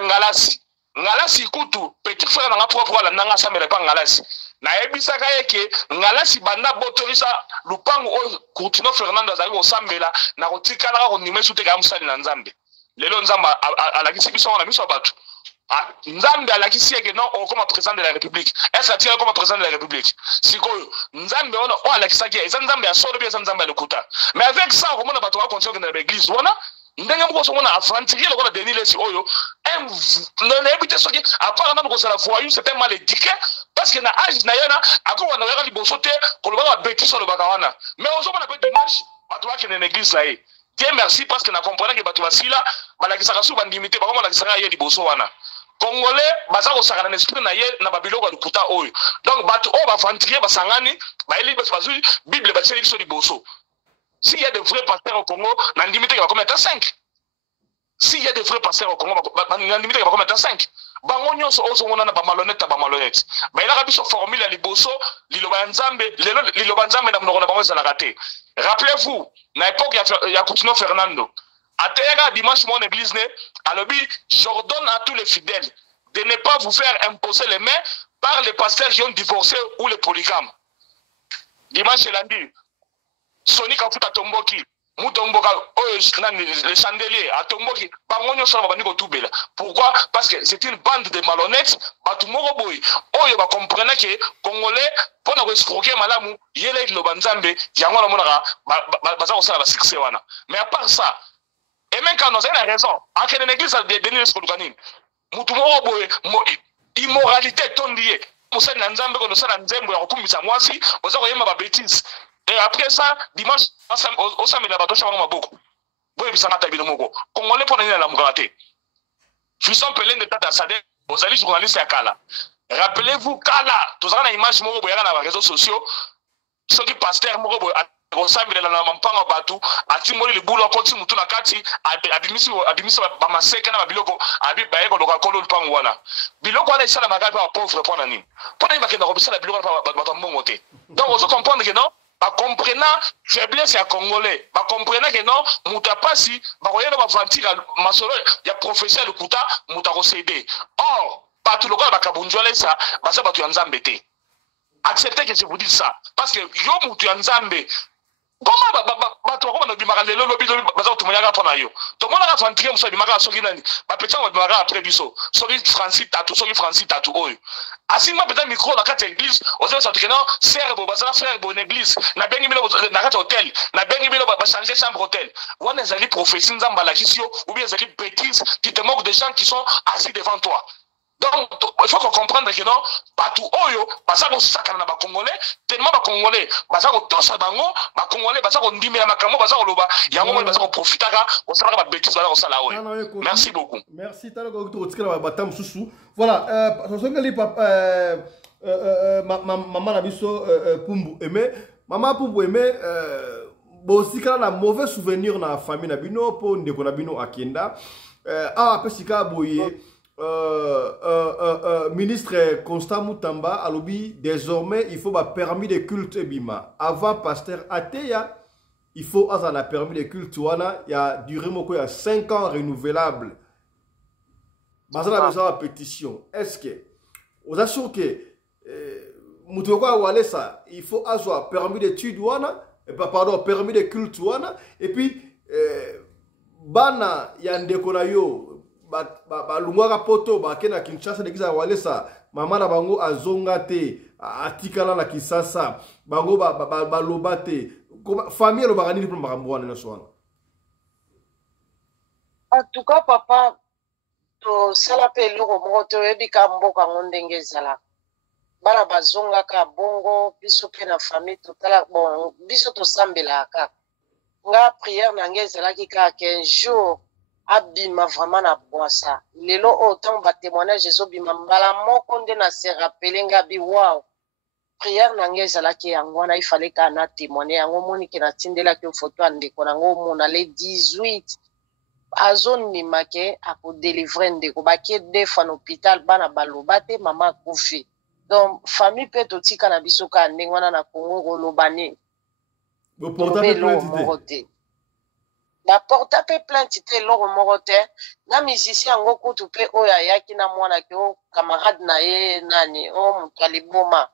ngalasi kutu petit frère na propre wala nanga samela pa ngalasi na ebisaka yeke ngalasi banda botorisa lupango o Coutinho Fernando azali osambela na kotikala ko nimesu te ka musali na nzambe lelo nzamba alakisi biso na biso batu nzambe alakisi yeke non comme président de la République est-ce que comme président de la République sikoyo nzambe ona o alakisa ke eza nzambe ya solo bien nzambe ya lokuta mais avec ça on mona batu ba continuer dans l'église wana ndenge moko so mona aventurier lokola Denis Lesi oyo n'habite soki apparemment ko sala voyou c'est un mal éduqué parce que na âge na yana akoko na yaka liboso te ko loba ba bêtise lo bakawana mais ozo mona pe dimanche bato ba kene l'église là Dieu merci parce que na comprendre que bato basila balakisaka su bandimité bakoma lakisaka ye liboso wana Congolais baza ko sakana na esprit na ye na babiloko ya lukuta oyo donc bato o ba aventurier basangani ba eli bazui Bible ba tseli biso liboso. S'il y a de vrais pasteurs au Congo, on a limité à combien de 5. S'il y a de vrais pasteurs au Congo, on a limité à combien de 5. Bangonyo so oso mona ba malhonnête ba malhonnête. Ba ila kabiso formule ya liboso, liloba nzambe, liloba nzambe na mnoko na bango za raté. Rappelez-vous, na époque ya Coutinho Fernando, ateyaka dimanche mon église ne, alobi j'ordonne à tous les fidèles de ne pas vous faire imposer les mains par les pasteurs qui ont divorcé ou les polygames. Dimanche lundi Sony Kafuta tomboki mutomboka le chandelier a tomboki bangonyo sala bandi ko tubela. Pourquoi? Parce que c'est une bande de malhonnêtes batu moko boy oyo ba comprendre que congolais pona ko escroquer malamu yele lo banzambe yango na monaka baza ko sala ba succès wana. Mais à part ça et même quand nous avons raison en que l'église a donné ce qu'on mutu moko boy immoralité tondier musa na nzambe ko sala nzembo ya kokumisa mwasi oza ko yema ba bêtises. Et après ça, dimanche, au samedi, la bateau, ça va beaucoup. Vous avez vu ça, Congolais pour la mugate. Je suis appelé de Tata Sadek, aux alliés journalistes à Kala. Rappelez-vous, Kala, tous les images, sur les réseaux sociaux, ceux qui pasteurs, au samedi, la mampanga batu, a timoli le boulot, quand tu mouton à Kati, a bimisi, bamaseka na biloko, a bibaeko, le racolo, le pangwana. Biloko, on a ça la magabe à pauvre pour l'année. Pour les maquets, on a ça la biloko, donc, on se comprend que non. Ba comprenant faiblesse ya congolais ba comprenant que non muta pasi ba koyena ba vantira masolo ya professeur le kuta muta ko céder or pas tout le monde ba kabunjole ça ba sa ba tu nzambe te acceptez que je vous dis ça parce que yo mutu nzambe comment ba to ko na bimaka lelo lobi ba za to moyaka pona yo to mona ka vantire musa bimaka soki nani ba peta ba bimaka après biso soki Francis tatu oyo asimba peut-être micro la carte église aux autres que non serbo bazala frère bon église na bengi bilo na carte hôtel na bengi bilo ba changer chambre hôtel on est allé prophétie nzamba la kisio ou bien allé bêtises qui te moquent des gens qui sont assis devant toi. Donc il faut qu'on comprenne que non partout oyo bazako sakana na ba congolais tellement ba congolais bazako tosa bango ba congolais bazako ndimela makambo bazako loba yango mo bazako profitaka on sala ba bêtises bazako sala oyo. Merci beaucoup. Merci talo ko tikala ba tam susu. Voilà, sosongali papa maman na biso Pumbu Aimé, maman Pumbu Aimé bosikala na mauvais souvenir na famille na bino po ndeko na bino akenda a pesika boye ministre Constant Mutamba alobi désormais il faut ba permis de culte bima avant pasteur Ateya il faut azana permis de culte wana ya durée moko ya 5 ans renouvelable. Bazana besoin de pétition. Est-ce que vous assurez que Moutouka Walesa, il faut avoir permis d'études pardon, permis de culte et puis bana yandeko na yo ba lungwa poto ba kena Kinshasa dekiza Walesa mama na bango azonga te atikala na Kisasa bango ba lobate famille lo bagani pour makambo wana na swana. En tout cas papa to sala pe eloko moko toyebi ka mboka ngo ndenge ezala bana bazongaka bongo biso mpe na famille totala bon biso tosambelaka nga prière na nge ezalaki kaka un jour abima vraiment na bwasa lelo oyo ntango batémoignage ezobima mbala moko nde na se rappele nga bi wow prière na nge ezalaki yango wana ifale kaka na témoigne yango monike natindelaki foto ya ndeko nango omona le 18 azonima ke akodélivre ndeko bakie 2 fois na hôpital bana baloba te mama akufi donc famille mpe totika na biso kaka ndenge wana na Congo koloba nini eloko moko te baporta mpe plainte te eloko moko te na musicien yango kutu mpe oyo ayaki na mwana ke o camarade na ye nani o moto aliboma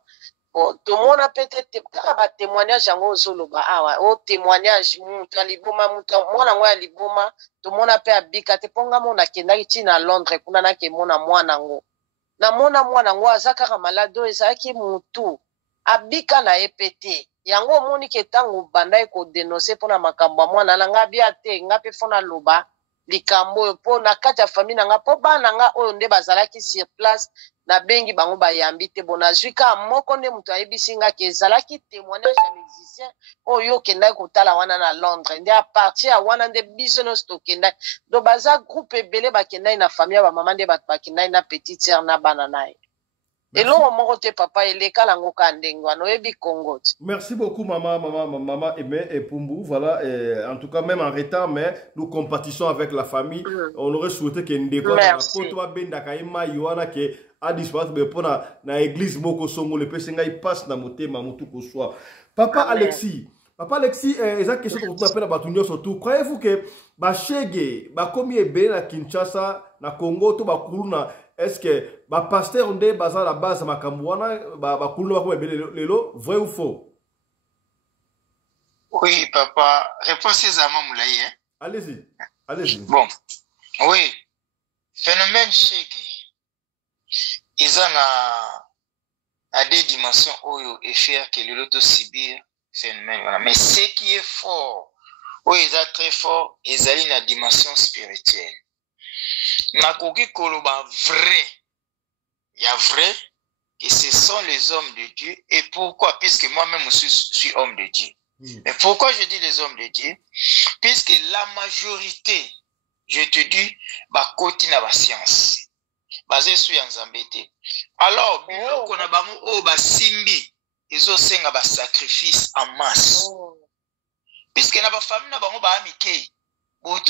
tomona peut-être kaka batémoignage yango ozoloba awa o témoignage moto aliboma mwana ngo ya liboma tomona mpe abika te mpo nga mona akendaki ntina na Londres kuna nakemona mwana ngo namona mwana ngo aza kaka malade oyo ezalaki motu abika na ye mpe te yango omoni ke ntango banda ekodénonce mpona makambo ya mwana na nga bia te nga mpe mpo naloba likambo po na kati ya famille nanga po bana nga oyo nde bazalaki sur place na bengi bango bayambi te bona zwika moko nde mutu ayebisi nga ke ezalaki témoignage ya musicien oyo okendaki kotala wana na Londres nde a partir ya wana nde biso nyonso tokendaki do baza groupe ebele bakendaki na famille ya bamama nde bato bakendaki na petite sœur na bana na ye eloko moko te papa eleka lango ka ndenge wana oyebi Congo. Merci beaucoup maman Aimé et Pumbu. Voilà, en tout cas même en retard, mais nous compatissons avec la famille. On aurait souhaité que Ndeko a disparu mais pour na église moko songo le pesenga il passe na motema mutu ko soit. Papa Alexis, eza question que vous appelez à Batunyo surtout. Croyez-vous que bashege ba komi ebe na Kinshasa na Congo to ba kuluna est-ce que ba pasteur onde baza la base makamwana ba kuluna ba komi ebe lelo vrai ou faux? Oui papa, réponse à Moulaye. Allez-y. Bon. Oui. Phénomène shege. Ils ont à des dimensions où et faire que l'auto subir phénomène. Voilà. Mais ce qui est fort, où ils sont très fort, ils ont une dimension spirituelle. Nakoki koloba vrai. Il y a vrai que ce sont les hommes de Dieu. Et pourquoi? Puisque moi-même je suis homme de Dieu. Mais pourquoi je dis les hommes de Dieu? Puisque la majorité, je te dis, bah côté na ba science. Basé sur Nzambete. Alors, biloko na bango o ba simbi, ezo senga ba sacrifice en masse. Puisque na ba famille na bango ba amike.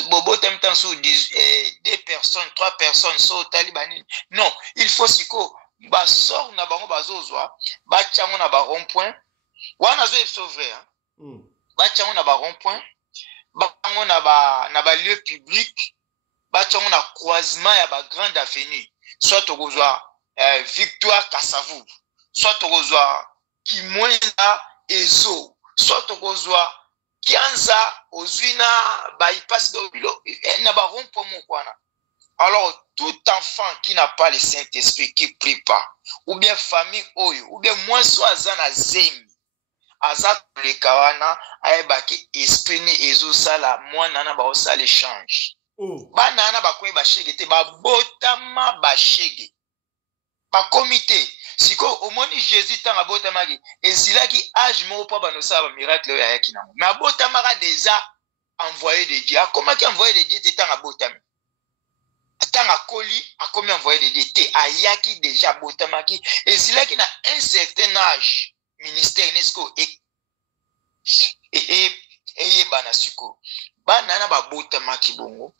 Bobo temtan sous 2 personnes, 3 personnes so talibani. Non, il faut siko ba sort na bango bazozwa, ba tchango na ba rond-point. Wana zo sauver hein. Ba tchango na ba rond-point. Ba tchango na ba lieu public. Ba tchango na croisement ya ba grande avenue. Soit au Victoire Kassavou, soit au Kimwenda Ezo, soit au Kianza, Ozuina, bypass de Bilo, et Nabaron pour mon coin. Alors, tout enfant qui n'a pas le Saint-Esprit, qui ne prie pas, ou bien famille Oyo, ou bien moins soit Zana Zemi, Azak le Kawana, Aebaki, Esprit Ezo Sala, moi Nana Baosa l'échange. Banana bakwe bashege te ba botama bashege ba comité siko omoni Jésus tanga botama ki ezilaki âge mo pa banosa ba miracle ya yakina mais botama ka déjà envoyé de Dieu comment qui envoyé de Dieu te tanga botama tanga koli a combien envoyé de Dieu te ayaki déjà botama ki ezilaki na un certain âge ministère UNESCO et banasiko banana ba botama ki bongo.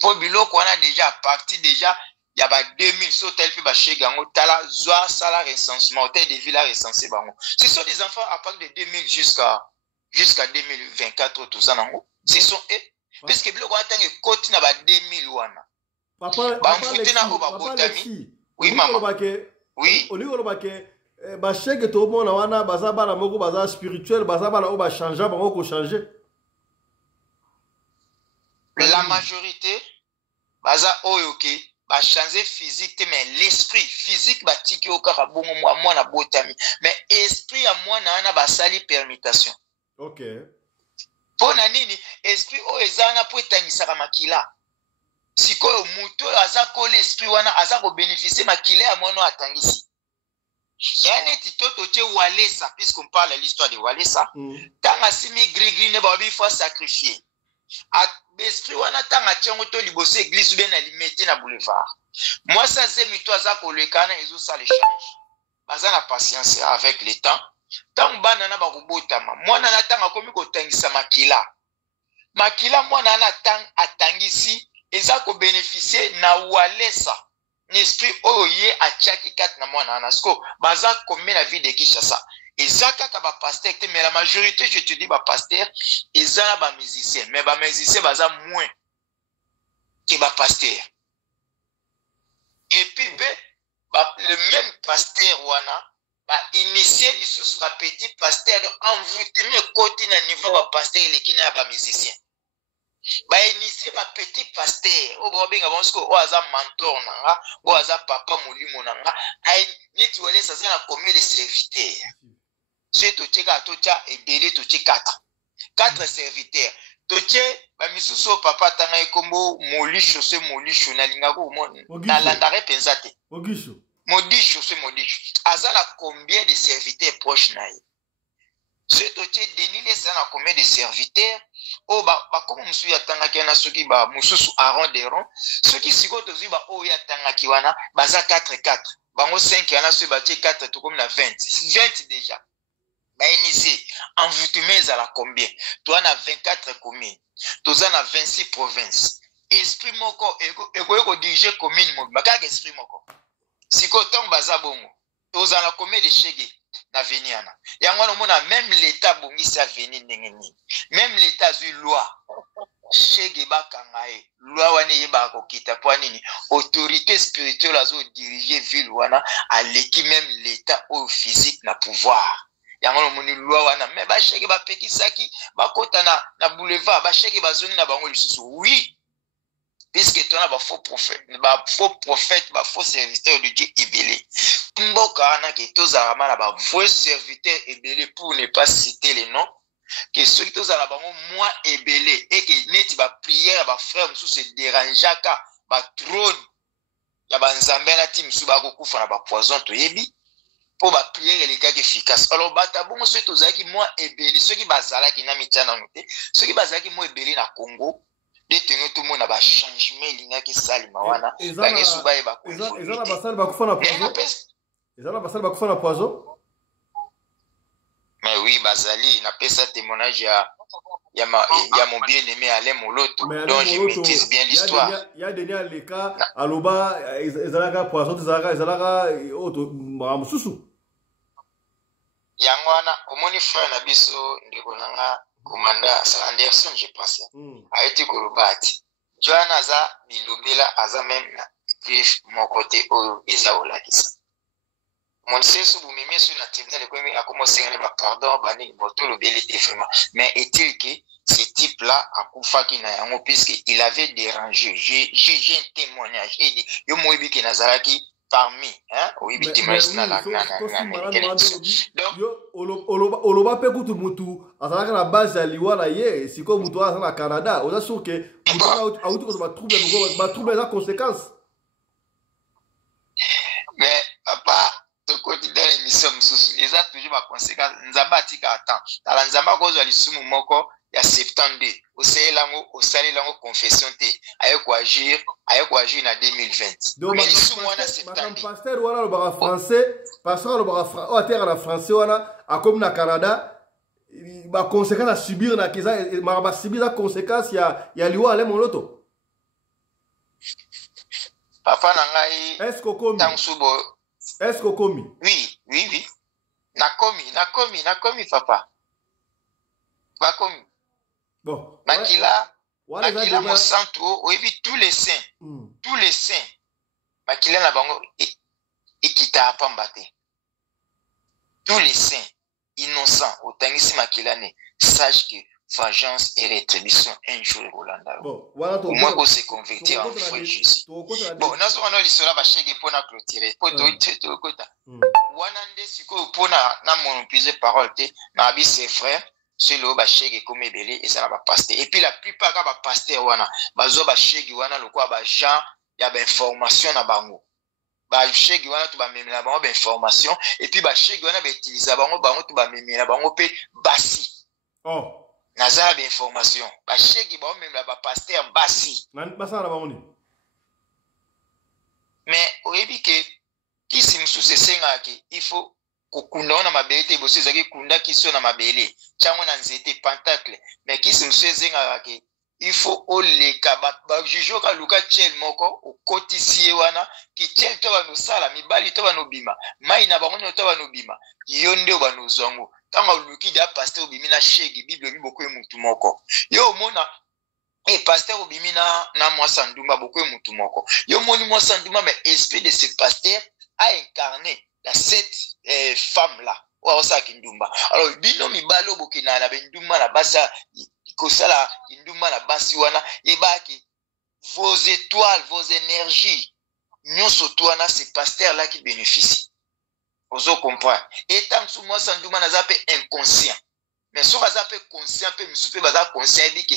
Pour biloko on a déjà parti déjà il y a 2000 so tel puis ba chegango tala zoa sala recensement hôtel de villas recensé bango. Ce sont des enfants à partir de 2000 jusqu'à 2024 tout ça nango. Ce sont eux parce que biloko attend que côté na ba 2000 wana. Papa oui maman. Oui. Oli olobake ba chege to mona wana baza bana moko baza spirituel baza bana o ba changer bango ko changer. La majorité, baza oyoke, ba changer physique, mais l'esprit physique ba tiki o karabongo moi na botami, mais esprit à moi na ba sali permutation. OK. Pour nini esprit o ezana po etangisa makila. Sikoyo muto aza ko l'esprit wana aza ko bénéficier makila ya mono atangisi. Yani titoto che Walesa puisqu'on parle de l'histoire de Walesa, tanga simi grigri ne ba bi faut sacrifier. Esprit wana tanga tchango to liboso église bien alimeti na boulevard. Moi ça c'est mito aza ko lekana ezo ça l'échange. Baza na patience avec le temps. Tant bana na ba kobotama. Mwana na tanga komi ko tangisa makila. Makila mwana na tang atangisi eza ko bénéficier na Walesa. Esprit oye achaki kat na mwana na sko baza combien la vie de Kinshasa. Ezaka ka ba pasteur mais la majorité je te dis ba pasteur ezala ba musicien mais ba musicien baza moins que ba pasteur. Et puis le même pasteur wana ba initier sous ba petit pasteur envoûté côté na niveau ba pasteur les qui na ba musicien. Ba initier ba petit pasteur o ba benga bonsko o aza mentor nanga o aza papa molimo nanga ai neti wale ça na combien de serviteurs. C'est tout et belé tout 4 serviteurs. totie bamisusu papa tanga ekombo molisho se molisho na lingako na landare penzate modisho se modisho azala combien de serviteurs proches na ye ce totie denile ça na combien de serviteurs o ba comme musu ya tanga kiana soki ba mususu arronderon soki siko tozi ba o ya tanga kiwana baza 4 bango 5 yana so batie 4 to comme na 20 déjà ba initié envoûtement à la combien toi na 24 communes toza na 26 provinces esprit moko eko diriger commune mo bakaka esprit moko siko tong baza bongo toza na combien de chege na veniana yango no mona même l'état bongisa veni ndengeni même l'état zu loi chege bakangae loi wana yeba ko kita po nini autorité spirituelle azo diriger ville wana aleki même l'état au physique na pouvoir yango no moni loi wana mais ba chege ba pekisaki bakota na boulevard ba chege bazoni na bango lisusu oui puisque tu as un faux prophète, un faux serviteur de Dieu ébélé. Mboka na ke tozala na ba faux serviteur ébélé pour ne pas citer les noms, que ceux qui tozala bango moins ébélé et que neti ba prière ba frère musu se dérangeaka ba trône ya ba nzambe na ti musu ba ko kufa na ba poison to yebi pour ba prière les cas efficace. Alors bata bongo ceux tozaki moins ébélé, ceux qui bazala ki na mitana noté, ceux qui bazaki moins ébélé na Congo. Tout le monde a changement linga ki sali mawana bangi suba e ba ezala basali bakufana poison ezala basali bakufana poison mais oui bazali na pesa témoignage ya mon bien-aimé Alain Moloto dont je maîtrise bien l'histoire ya Denis Aleka aloba ezalaka poison ezalaka auto mususu yango wana omoni frère na biso ndeko nanga Commandant Anderson, je pense, a été Korobati. Joanna Aza, Bilobela, Aza même, mon côté, Eza Olakisa. Mon sens, vous m'aimez sur la tribunal, il a commencé à dire pardon, Bani, Boto, le bel était vraiment. Mais est-il que ce type-là, à Koufa qui n'a rien, puisqu'il avait dérangé, j'ai un témoignage, et il y a un qui Nazaraki. Parmi, hein, oui, oloba pe kutu mutu azalaka na base ya liwala ye siko mutu azala na Canada oza sûr que mutu auti ko ba trouble eza conséquence mais papa to koti dans l'émission mususu eza toujours ba conséquence nzamba atika attend tala nzamba kozwa lisumu moko ya 72 osali lango confession te ayeko agir na 2020 donc mais lisumu wana 72 pasteur wana lobaka français pasteur lobaka o atera na français wana akomi na Canada ba conséquence à subir na kiza ba subir la conséquence ya liwa ale moloto papa na ngai est-ce que komi oui na komi papa ba komi bon makila mon centre oyebi tous les saints makila na bango ekita apamba te tous les saints innocents otangisi makila ne sache que vengeance et rétribution un jour Rolanda bon voilà au moins qu'on se convertir en foi Jésus bon nazo wana lisola ba chege pona clôturer po to kota wana nde siko pona na mon pise parole te na bi c'est vrai c'est le ba chege comme ebele et ça na ba pasteur et puis la plupart ka ba pasteur wana bazo ba chege wana lokwa ba Jean ya ba information na bango ba chege wana to ba memela bango ba information et puis ba chege wana ba utiliser bango to ba memela bango pe basi nazala ba information ba chege ba memela ba pasteur basi nan basala bango ni mais oyebi ke kisi mususu esengaki il faut kokunda na mabele te boso ezaki kunda kiso na mabele chango na nzete pentacle mais kisi mususu ezengaki il faut oleka ba jujo ka luka chel moko okotisi ye wana ki chel to ba nosala mibali to ba nobima mai na bango to ba nobima yo nde ba nozango tanga luki da pasteur obimi na shege bible biboko mutu moko yo mona pasteur obimi na mwasa ndumba boko mutu moko yo moni mwasa ndumba mais esprit de ce pasteur a incarné la cette femme là wa osa kindumba alors bino mibalo bokina na bendumba na basa kosala kindumba na basi wana ebaki vos étoiles vos énergies nyonso toana c'est pasteur là qui bénéficie ozo comprendre et tant que moi sanduma na zape inconscient mais so baza pe conscient pe misu pe baza conscient dit que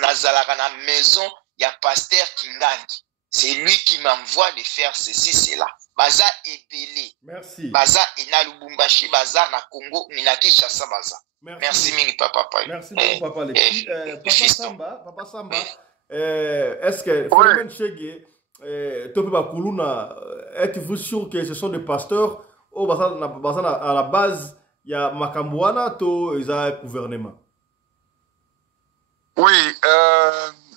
nazalaka na maison ya pasteur Kingangi, c'est lui qui m'envoie de faire ceci cela. Baza ebele. Merci. Baza ena Lubumbashi, baza na Congo, na Kinshasa baza. Merci mingi papa. Merci beaucoup papa Alexis. Papa Samba, est-ce que Phénomène Chege Tope Bakuluna, êtes-vous sûr que ce sont des pasteurs ou à la base il y a Makambouana to ils ont gouvernement? Oui,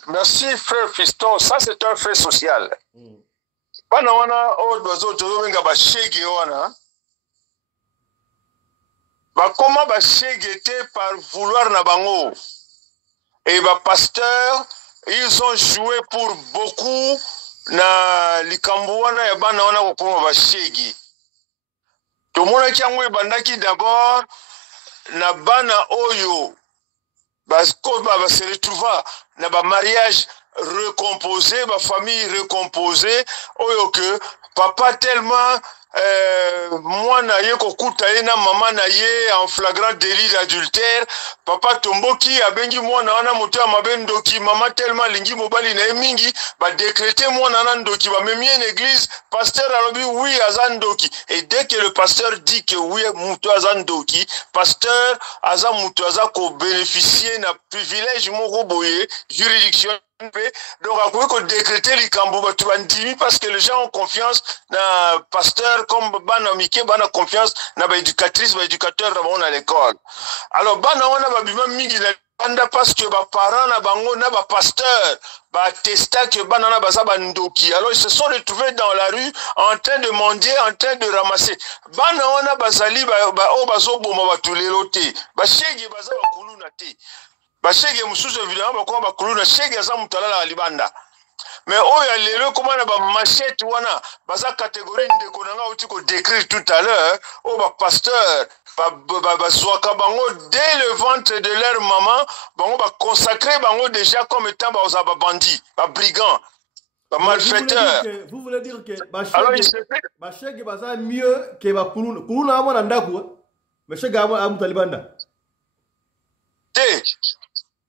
merci frère Fiston, ça c'est un fait social. Bana wana o dozo tozobenga ba shege wana. Ba comment ba shege te par vouloir na bango. Et ba pasteur, ils ont joué pour beaucoup na likambo wana ya bana wana ko kuma ba shege. To mona kiangwe bandaki d'abord na bana oyo parce que ba se retrouva na ba mariage recomposé, ma famille recomposée, oyo que papa tellement moi na ye kokuta ye na maman na ye en flagrant délit d'adultère, papa tomboki abengi moi na wana moto ya mabendoki, maman tellement lingi mobali na mingi ba décréter moi na ndoki ba memi en église, pasteur alobi oui azandoki, et dès que le pasteur dit que oui moto azandoki, pasteur aza moto aza ko bénéficier na privilège moko boye juridiction. Donc, on peut décréter les cambos parce que les gens ont confiance dans le pasteur comme Bana Mike, Bana confiance dans l'éducatrice, l'éducateur à l'école. Alors, Bana on a bima mingi na parce que les parents na bango na ba pasteur ba testa que Bana na baza bandoki. Alors, ils se sont retrouvés dans la rue en train de mendier, en train de ramasser. Bana on a bazali ba o bazo boma ba tulelote. Ba shege baza ba kuluna te. Bashege mususu évidemment bakoma bakuluna shege za mutalala alibanda mais oya lelo koma na ba machette wana baza catégorie ndeko nanga uti ko décrire tout à l'heure o ba pasteur ba zwaka bango dès le ventre de leur maman bango ba consacrer bango déjà comme étant ba bandits ba brigands ba malfaiteurs. Vous voulez dire que bashege baza mieux que ba kuluna amana ndaku mais shege amu talibanda te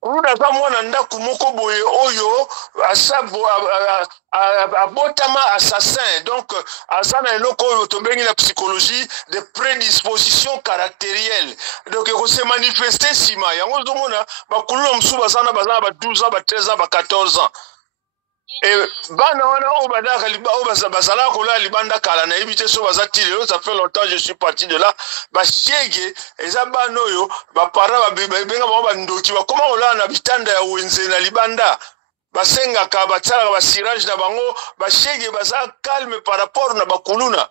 Kuna za mwana ndaku moko boye oyo abotama assassin donc azana eloko tombengi la psychologie de prédisposition caractérielle donc il se manifester sima yango zomona bakulula msu bazana ba 12 ans ba 13 ans ba 14 ans et bana wana o badaka liba o bazala kola libanda kala na ebité so bazatile ça fait longtemps je suis parti de là ba shege eza bana oyo ba para ba benga ba ndoki ba koma ola na bitanda ya wenze na libanda basenga ka batsala ba sirage na bango ba shege baza calme par rapport na bakuluna.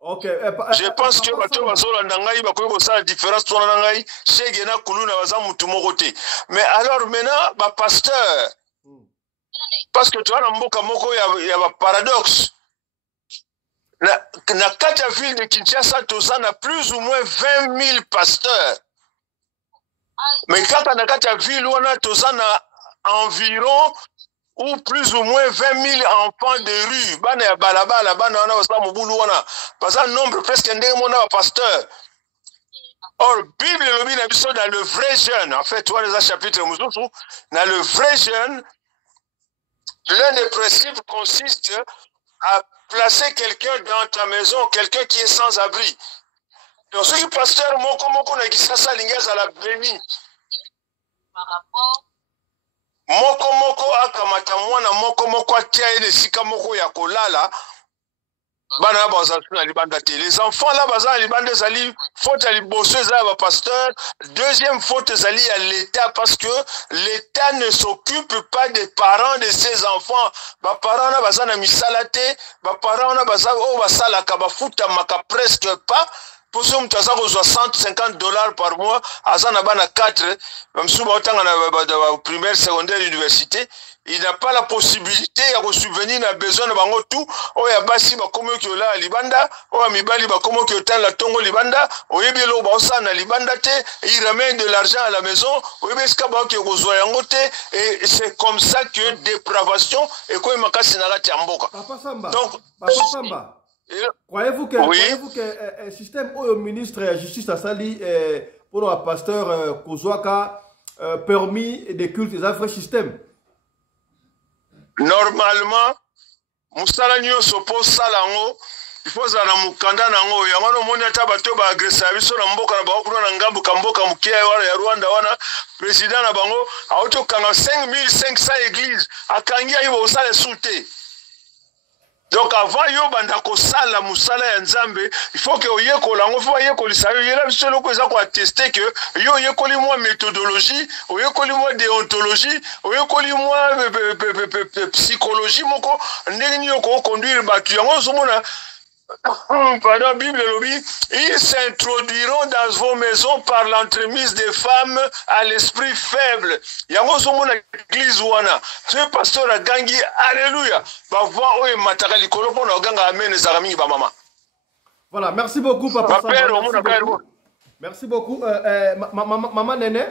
Okay, je pense que bato bazola ndangai ba ko ça la différence tona ngai shege na kuluna baza mutu moko te mais alors maintenant ba pasteur parce que tu as un mboka moko il y a un paradoxe. Na kati ya ville de Kinshasa toza na plus ou moins 20 000 pasteurs. Mais quand na kati ya ville wana toza na environ ou plus ou moins 20 000 enfants de rue. Bana ya balabala bana wana basa mobulu wana. Parce un nombre presque ndenge mona ba pasteur. Or Bible lobi na biso dans le vrai jeune. En fait, tu vois les chapitres mususu dans le vrai jeune. L'un des principes consiste à placer quelqu'un dans ta maison, quelqu'un qui est sans abri. Donc, ce qui pasteur moko na kisasa lingeza la béni. Moko akamata mwana moko atia ele sika moko ya kolala. Bana baza na libanda te. Les enfants là baza libanda zali faute à liboso za ba pasteur. Deuxième faute zali à l'état parce que l'état ne s'occupe pas des parents de ses enfants. Ba parents na baza na misalate, ba parents na baza o basala ka bafuta maka presque pas. Pour ce mtu aza ko $150 par mois, azana bana 4, même si otanga na primaire, secondaire, université. Il n'a pas la possibilité de subvenir à besoin de bango tout. O ya basi ba komo ki ola libanda, o ya mibali ba komo ki otan la tongo libanda, o yebelo ba osana libanda te, il ramène de l'argent à la maison, o yebeska ba ki kozwa yango te et c'est comme ça que dépravation et ko makasi na lati mboka. Papa Samba. Donc Papa Samba. Croyez-vous que le système au ministre de la justice a sali pour le pasteur Kozwaka permis de culte et un vrai système. Normalement, musala nyonso po salango il faut za na mukanda nango yango no moni ata bato ba agressa biso na mboka na bango kuna na ngambu kamboka mukia wana ya Rwanda wana president na bango auto kanga 5500 églises akangia yibo usale sute. Donc avant yo banda ko sala musala ya nzambe il faut que oyeko lango faut oyeko lisayo yela biso loko eza ko attester que yo oyeko li moi méthodologie oyeko li moi déontologie oyeko li moi psychologie moko ndeni yo ko conduire batu yango somona. Pardon, Bible lobby, ils s'introduiront dans vos maisons par l'entremise des femmes à l'esprit faible. Yango somo na église wana. Ce pasteur a gangi, alléluia. Ba voir oye mataka likolo pona oganga amen ezaka mingi ba mama. Voilà, merci beaucoup papa. Merci beaucoup. Maman Nene.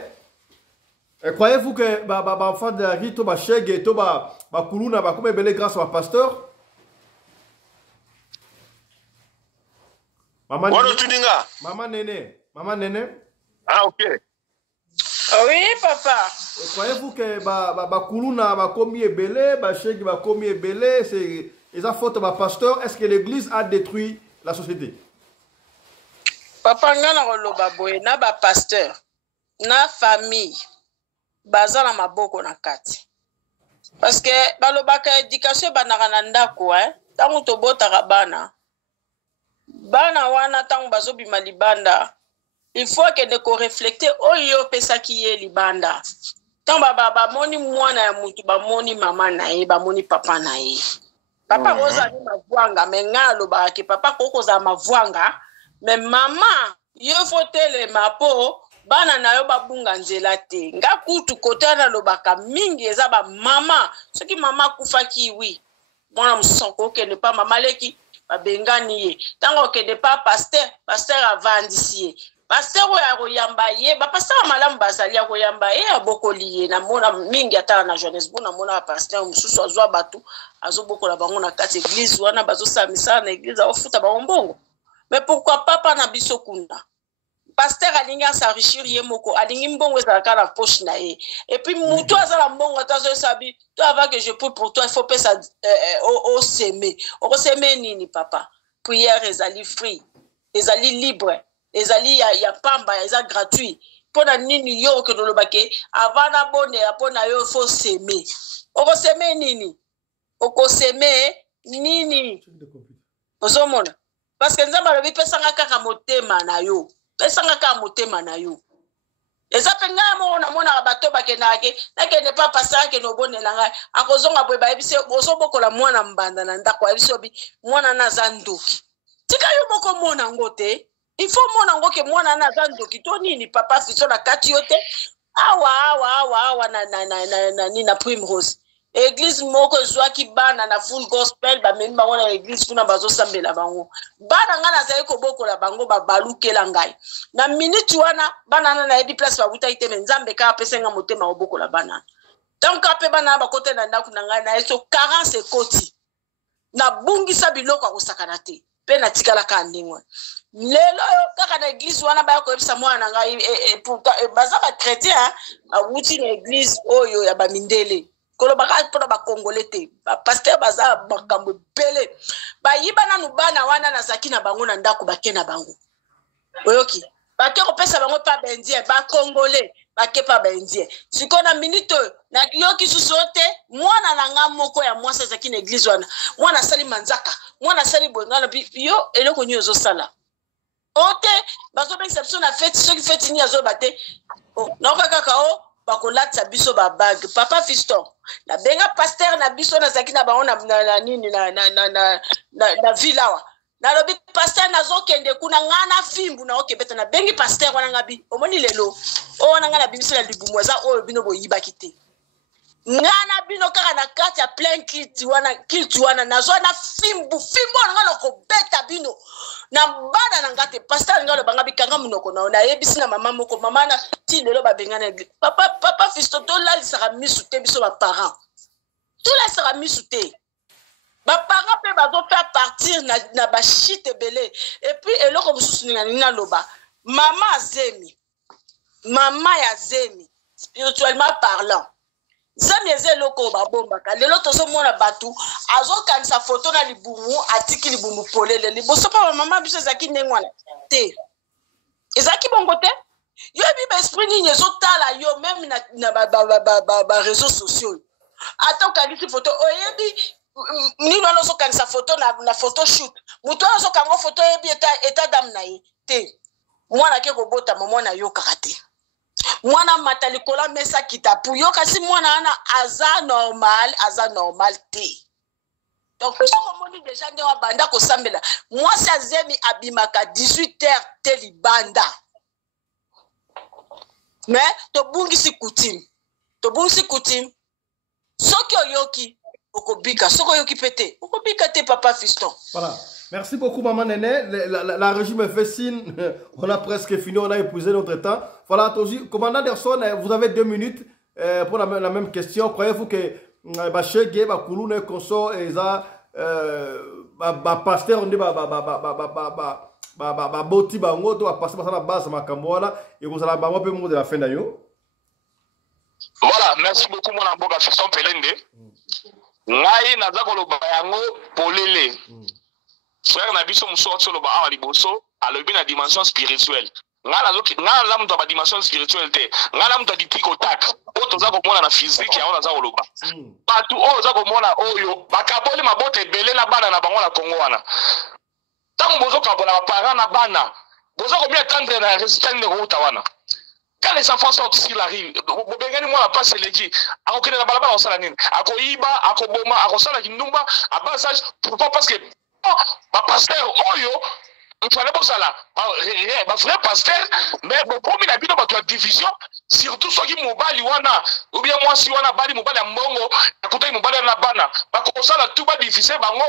Croyez-vous que ba enfant de Rito ba chege to ba kuluna ba comme belé grâce au pasteur? Maman Nene. Maman Nene. Ah, ok. Oui, papa. Croyez-vous que Bakuluna va commis belé, Bacheg va commis belé, c'est la faute de pasteur? Est-ce que l'église a détruit la société? Papa, ngana roloba boye na ba pasteur, na famille, baza na maboko na kati. Parce que balobaka éducation banaka na ndako, tango tobotaka bana. Bana wana tango bazobima libanda il faut que de ko reflecter oyo pesa ki ye libanda tango baba moni mwana ya mutu ba moni mama na ye ba moni papa na ye papa roza ni mavwanga mengalo ba ke papa koko za mavwanga mais mama yo fotele mapo bana na yo babunga nzela te nga kutu kotana lobaka mingi eza ba mama soki mama kufa kiwi mwana musoko ke ne pas mama leki babengani ye tango ke de pas pasteur avandisi ye pasteur ya koyamba ye ba pasteur malamu basali ya koyamba ye abokoli ye na mona mingi ata na Johannesburg na mona pasteur mususu azwa batu azobokola bango na kati église wana bazosamisa na église afuta ba mbongo. Mais pourquoi papa na biso kunda pasteur alinga s'enrichir ye moko alingi mbongo ezalaka na poche na ye et puis mutu azala mbongo atazo sabi toi avant que je prie pour toi il faut pas ça au semer nini papa prière ezali free ezali libre ezali ya pamba eza gratuit pona nini yo ke dolobake avant na bonne pona yo il faut semer semer nini semer nini osomona parce que nzamba lobi pesanga kaka motema na yo pesanga ka motema na yo eza penga mo na mona bato bakenake nakende pa pasanga ke no bonela ngai akozonga boye ba ebise ozobokola mwana mbanda na ndako ebise bi mwana na zandoki tika yo boko mona ngote il faut mona ngoke mwana na zandoki to nini papa fiso na kati yote awa na ni na Primrose église moko zwaki bana na full gospel ba memi bango na église kuna bazosambela bango bana ngana zaye ko bokola bango ba balukela ngai na minute wana bana na ebi place ba buta ite nzambe ka pesenga motema obokola bana donc ape bana ba kote na ndaku na ngai na eso 40 koti na bungisa biloko akosakana te pe na tikala ka ndingwa lelo kaka na église wana ba ko ebisa mwana ngai pourtant baza ba chrétien awuti na église oyo ya ba mindele kolo baka pona ba congolais te ba pasteur baza bakambo bele ba yiba na nubana wana na zakina bango na ndako bakena bango oyoki bake ko pesa bango pa bendie ba congolais bake pa bendie sikona minute na yoki susote mwana na ngamoko ya mwasa zakina église wana mwana sali manzaka mwana sali bongana yo eloko nyozo sala ote bazo ba exception na fête ceux qui fête ni azo bate na kaka o bakolata biso ba bag papa fiston na benga pasteur na biso na zakina ba ona na nini na vilawa na lobi pasteur na zokende kuna ngana fimbu na okebeta na bengi pasteur wana ngabi omoni lelo ona ngana biso na libumwaza o bino boyiba kite ngana bino kaka na kati ya plein kit wana na zo na fimbu ngana ko beta bino na mbada na ngate pasteur ngalo banga bikanga munoko na yebisi na mama moko mama na ti lelo ba bengana papa fisto to la lisaka misu te biso ba parents to la sera misu te ba parents pe bazo faire partir na ba shite belé et puis eloko mususu na loba mama azemi Mama ya Zemi, spirituellement parlant. Zemi eze loko babomba ka lelo tozo mona batu azo kanisa photo na libumu atiki libumu polele liboso pa mama biso zaki nengwana te ezaki bongo te yo bi esprit ni zo tala yo même na ba réseaux sociaux ata kanisa photo oyebi ni no zo kanisa photo na photo shoot muto zo kango photo yebi eta dam na ye te mwana ke ko bota mama na yo kakate mwana matalikola mesa kitapu yo kasi mwana ana aza normal te donc ce qu'on dit déjà ne wa banda ko sambela moi ça Zemi abimaka 18h te libanda mais to bungisi coutume soki oyoki okobika soko yoki pete okobika te papa fiston. Voilà. Merci beaucoup, maman Néné. La régie me fait signe. On a presque fini, on a épuisé notre temps. Voilà, commandant Derson, vous avez 2 minutes pour la même question. Croyez-vous que Bachege, Bakouloune, Konso, et ça, pasteur, on dit, Boti, Bango, tu vas passer par la base, Makamboala, et vous allez avoir un peu de la fin d'ailleurs. Voilà, merci beaucoup, mon amboka, Fiston Pelende. Ngai, Nazakolo Bayango, Polele. Frère Nabiso Moussot le Baha Liboso, à l'objet de la dimension spirituelle. Ngala l'âme de la dimension spirituelle. Ngala l'âme de l'Itikotak. Auto Zako Mona na physique, ya on a Zakoloba. Partout, oh Zako Mona, Oyo, Bakaboli ma bote belé la bana na bango la Congoana. Tant Bozo Kabola, parent na bana, Bozo combien attendre la résistance de Routawana. Quand les enfants sortent sur la rive, Bobengani moi la passe les qui, à aucun de la balaba en salanine, à Koiba, à Koboma, à Rosala Kindumba, à Bassage, pourquoi parce que ma pasteur oyo il fallait pas ça là ma frère pasteur mais bon comme il a bien dans division surtout ceux qui mobile wana ou bien moi si wana bali mobile mbongo akuta mobile na bana ba ko ça là tout ba diviser bango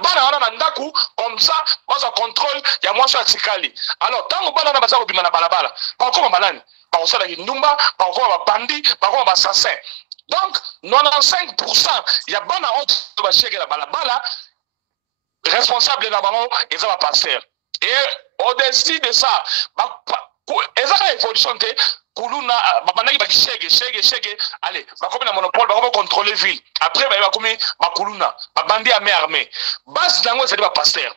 bana wana na ndaku comme ça baza contrôle ya moi sur tikali alors tant bana na baza ko bima na balabala ba ko malani ba ko ça la ndumba ba ko ba bandi ba ko ba assassin donc 95% ya bana autre ba cheke la balabala responsable de la maman et ça va passer et au-dessus de ça et ça va évolution te kuluna babana ba chege allez ba comme na monopole ba va contrôler ville après ba comme ba kuluna ba bandi armée base dango c'est ba pasteur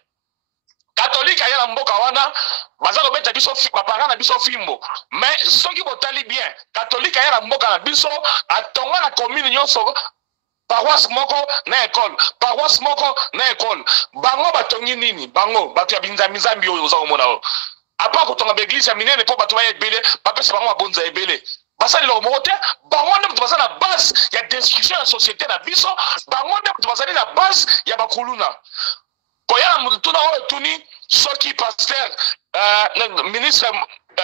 catholique aya na mboka wana baza ko beta biso ba parents na biso fimbo mais ceux qui botali bien catholique aya na mboka na biso atonga na commune nyonso paroisse moko na école paroisse moko na école bango batongi nini bango bato ya binzambi oyo oza komona o apa kotonga l'église ya minene po bato ba ebele bapesa bango mabonza ebele basali lo moko te bango nde bato bazali na base ya destruction ya société na biso bango nde bato bazali na base ya bakuluna koyala moto tuna oyo tuni soki pasteur ministre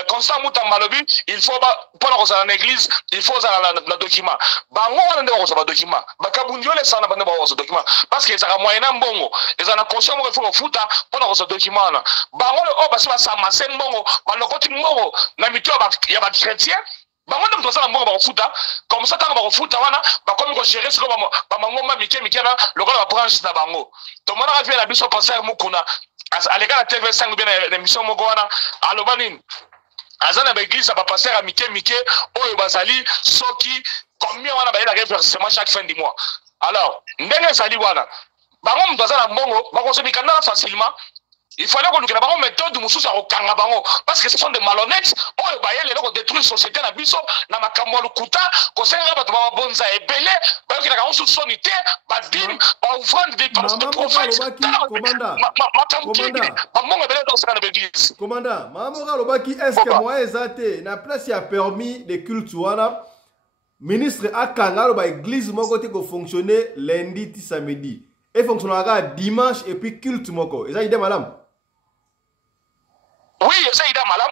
Constant Mouta Malobi, il faut pas dans l'église, il faut dans document. Bango on a des documents. Bakabundio les sana bande ba document parce que ça a moyen mbongo. Les ana conscient mo faut futa pour dans document là. Bango o ba sa masen mbongo, ba lokoti mbongo na mitio ya ba chrétien. Bango ndem to sala mbongo ba futa, comme ça tant ba futa wana, ba comme ko gérer sur ba mangoma mike na lokola ba branche na bango. To mona ka la biso passer mukuna. À l'égard de la TV5 bien l'émission Mogoana, à l'Obanine. Azana l'église, ba passer à Mike, Oyo Bazali, Soki, combien on a bayé la reversement chaque fin du mois. Alors, Ndenge Sali Wana, Baron Bazala Mongo, Baron Semikana facilement. Il fallait qu'on nous ait une méthode de Moussous au Kangabango, parce que ce sont des malhonnêtes. Oyo Bayé, les gens détruisent la société, na biso, na Makamolo Kuta, qu'on s'est rabattu à Bonza et Belé, parce qu'il y a une sous-sonité, Badim, ba offrande des prophètes. Commandant, Maman Lobaki, est-ce que moi, Ezate, na place y a permis les cultes, ministre Akanga, l'église, mon côté, qui fonctionnait lundi, samedi. Et fonctionnera dimanche et puis culte, moko. Et ça, il est madame. Oui, ça y est, madame.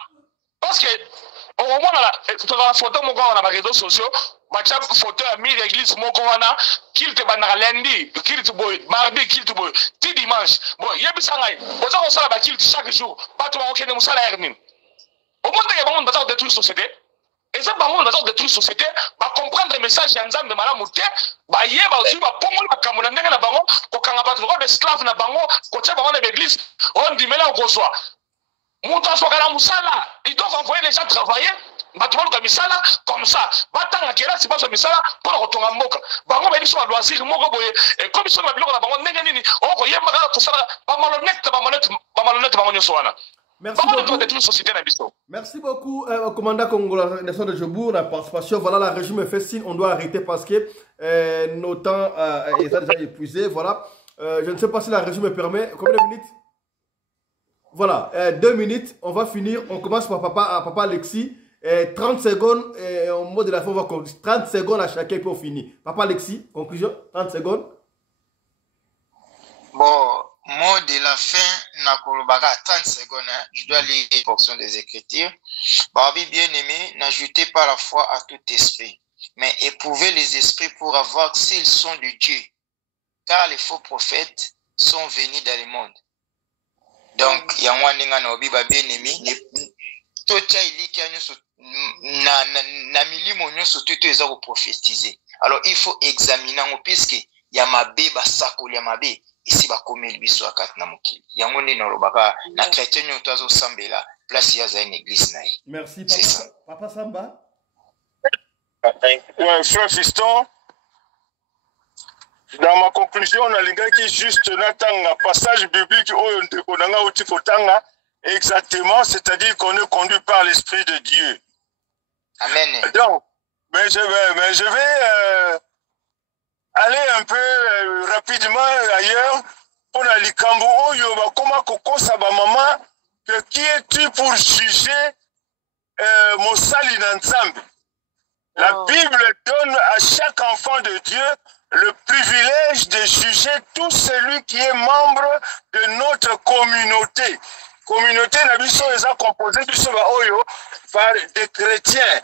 Parce que, au moment où la photo, on a les réseaux sociaux, la photo à mi l'église, on a kilt lundi, kilt boy, mardi, kilt boy, ti dimanche. Bon, il y a besoin de la kilt chaque jour. Pas tout le monde qui est dans la hermine. Au moment où il y a besoin de détruire la société, et ça, on a besoin de détruire la société, va comprendre le message de madame Mouté, va y avoir aussi, va pommer la camouflage dans la bango, qu'on a pas de esclaves dans la bango, qu'on tient dans l'église, on dit, mais là, on reçoit. Mouton soit à la moussala, ils doivent envoyer les gens travailler. bato baluka misala comme ça batanga kelasi bazo misala mpona kotonga mboka bango bayebi so baloisir moko boye comme so na biloko na bango ndenge nini okoyembaka kosala bamalonete bango nyonso wana. Merci beaucoup, commandant congolais Nelson de Jobour, la participation. Voilà, la régime fait signe, on doit arrêter parce que nos temps est déjà épuisé. Voilà, je ne sais pas si la régime me permet. Combien de minutes? Voilà, 2 minutes, on va finir. On commence par papa Alexis. 30 secondes, au mot de la fin, on va conclure. 30 secondes à chacun pour finir. Papa Alexis, conclusion, 30 secondes. Bon. Mot de la fin, Nakolobaka 30 secondes, hein. Je dois lire une portion des Écritures. Barbi bien-aimé, n'ajoutez pas la foi à tout esprit, mais éprouvez les esprits pour avoir s'ils sont de Dieu, car les faux prophètes sont venus dans le monde. Donc, Yangwaninga na obi ba bien-aimé, tocha iliki anyoso na milimo nyoso tuto ezako prophétiser. Alors, il faut examiner puisque yamabe basako yamabe. Ici ba komeli biso akati na mokili yango ndi nalobaka na chrétien nyoto azo sambela place ya za une église na ye. Merci papa. Papa Samba. Ouais, frère Fiston, dans ma conclusion on a lingaki juste natanga passage biblique oyo ndeko nanga uti kotanga exactement, c'est-à-dire qu'on est conduit par l'esprit de Dieu. Amen. Donc mais je vais aller un peu rapidement ailleurs pour la likambo oyo bakoma kokosa ba maman que qui es-tu pour juger mosali na Nzambe. La Bible donne à chaque enfant de Dieu le privilège de juger tout celui qui est membre de notre communauté. Communauté na biso eza composée biso ba oyo par des chrétiens.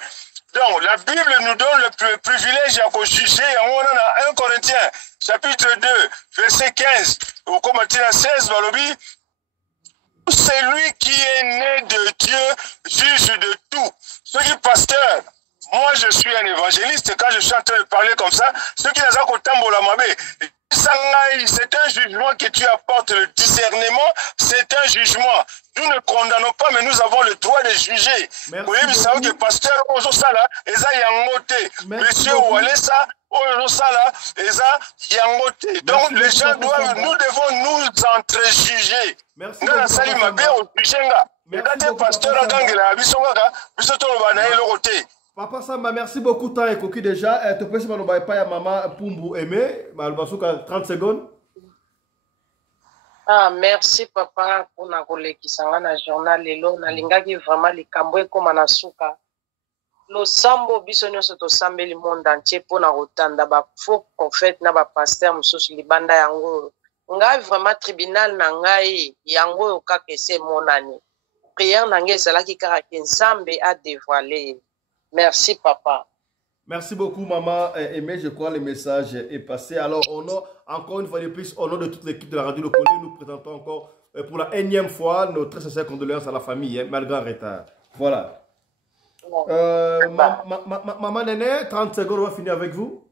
Donc, la Bible nous donne le privilège à juger. On a 1 Corinthiens, chapitre 2, verset 15, au commentaire 16, Balobi. Celui qui est né de Dieu juge de tout. Ce qui est pasteur, moi je suis un évangéliste, quand je suis en train de parler comme ça, ceux qui n'ont pas la mabé, c'est un jugement que tu apportes, le discernement, c'est un jugement. Nous ne condamnons pas, mais nous avons le droit de juger. Vous voyez, vous savez que le pasteur, monsieur Oualessa, donc les gens doivent, nous devons nous entrejuger. Merci Papa Samba, merci beaucoup. Temps et coquille déjà. Tu peux se faire un maman Pumbu aimé. 30 secondes. Ah, merci papa pour na kolekisanga na journal lelo na lingaki vraiment likambo ekoma na suka. Lo sambo biso nyonso to sambeli monde entier pour na kotanda ba faux prophète na ba pasteur mususu libanda yango. Ngai vraiment tribunal na ngai yango yo kakese monani. Prière na ngai ezalaki kaka ke Nzambe a dévoilé. Merci papa. Merci beaucoup maman Aimé, je crois le message est passé. Alors encore une fois de plus, au nom de toute l'équipe de la radio Le Collet, nous présentons encore pour la énième fois nos très sincères condoléances à la famille, malgré un retard. Voilà. Maman Néné, 30 secondes, on va finir avec vous.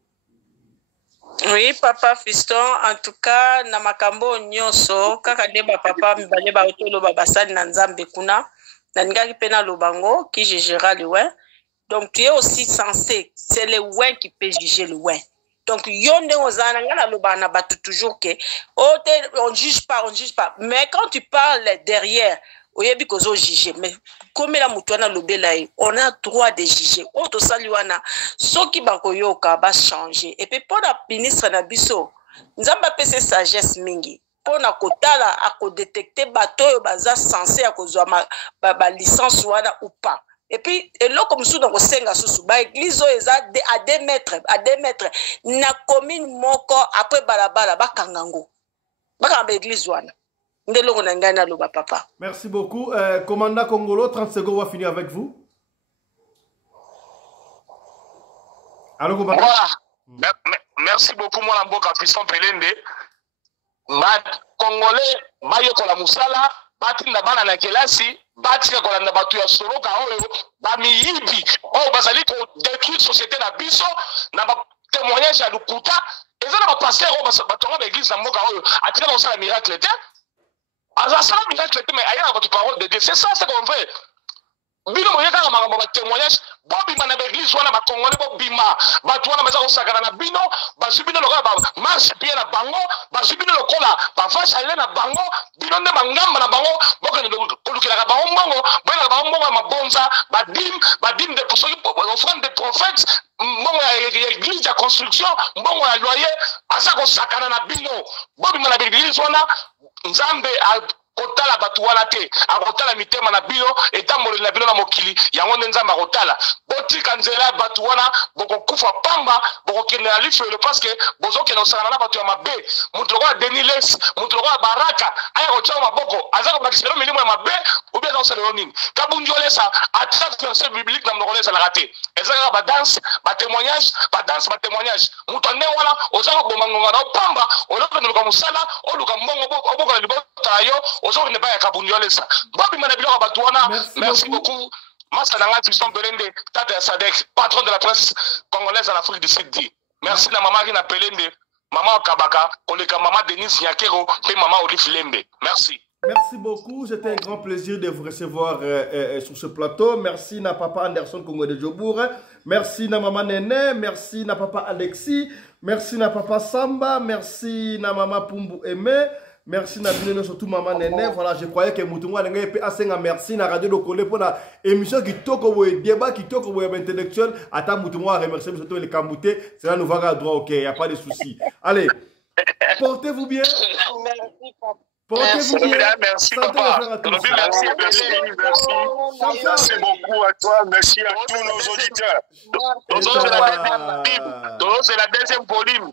Oui, papa Fiston, en tout cas, na makambo nyonso, kaka deba papa mbale ba otolo babasani na Nzambe kuna, na ngaki pena lobango qui jugera le ouin. Donc tu es aussi censé, c'est le ouin qui peut juger le ouin. Donc yonde ozana ngala lobana batu toujours que on juge pas. Mais quand tu parles derrière, oyebi kozo juger, mais comme la mutuana lobelaï, on a droit de juger. Oto saliwana, soki bakoyoka ba changer. Et puis pour la ministre na biso, nzamba pese sagesse mingi. Pour na kotala a ko détecter bato baza censé a kozwa ba licence wana ou pas. Et puis, là, comme ça, dans le Senga Soussou, l'église à 2 mètres, na commune moko après balabala, bakangango. Bakamba l'église wana. Ndelo ko ngana loba papa. Merci beaucoup. Commandant Congolo, 30 secondes, on va finir avec vous. Allô, commandant. Voilà. Merci beaucoup, mon amboka Fiston Pelende. Congolais, bayokola musala, batinda bana na kelasi. Batika kolanda batu ya soloka oyo ba miyibi oyo bazali ko détruire société na biso na ba témoignage ya lukuta ezana ba pasteur oyo batonga ba église na mboka oyo atika na osala miracle te azasala miracle te mais ayana batu parole de Dieu c'est ça c'est qu'on veut bino moyeka makambo ba témoignage bobima na église wana ba congolais bobima bato wana baza kosakana na bino bazwi bino lokola ba marche pied na bango bazwi bino lokola ba vache ale na bango bino nde bangamba na bango bokende kolukelaka bango mbongo boyelaka bango mbongo ya mabonza badime de soki offrande de prophètes mbongo ya église ya construction mbongo ya loyer aza kosakana na bino bobima na église wana nzambe kotala batu wana te akotala mitema na bino etamboleli na bino na mokili yango nde nzambe akotala botika nzela batu wana bokokufa pamba bokokende na lifelo parceke bozokende kosangana na bato ya mabe moto lokola Deniles moto lokola Baraka aya kotia maboko aza kobakisela milimo ya mabe obi aza kosalela nini Kabundi Olesa atrace verset biblique na monoko ezalaka te eza kaka badanse batémoignage moto nde wana oza koboma ngonga na opamba olokende luka mosala oluka mbongo obokola libota yo aujourd'hui ne pas Kabundi Olesa Bobi Manabilo Batouana merci beaucoup Massa Nanga Tristan Belende Tata Sadek patron de la presse congolaise en Afrique du Sud merci na maman qui n'appelle maman Kabaka koleka maman Denise Nyakero et maman Olive Lembe merci. Merci beaucoup, c'était un grand plaisir de vous recevoir sur ce plateau. Merci na papa Anderson Congo de Jobour, merci na maman Nene, merci na papa Alexis, merci na papa Samba, merci na maman Pumbu Aimé. Merci Nabino, surtout maman Nene. Voilà, je croyais que Moutoumwa n'engage pas assez. Merci na radio de Colé pour la émission qui toque au débat, qui toque au intellectuel. Attends, Moutoumwa remercie surtout les Kambouté. C'est là nous va à droit, ok, il n'y a pas de souci. Allez, portez-vous bien. Merci, papa. Portez-vous bien. Merci, papa. Merci beaucoup à toi. Merci à tous nos auditeurs. C'est la deuxième volume.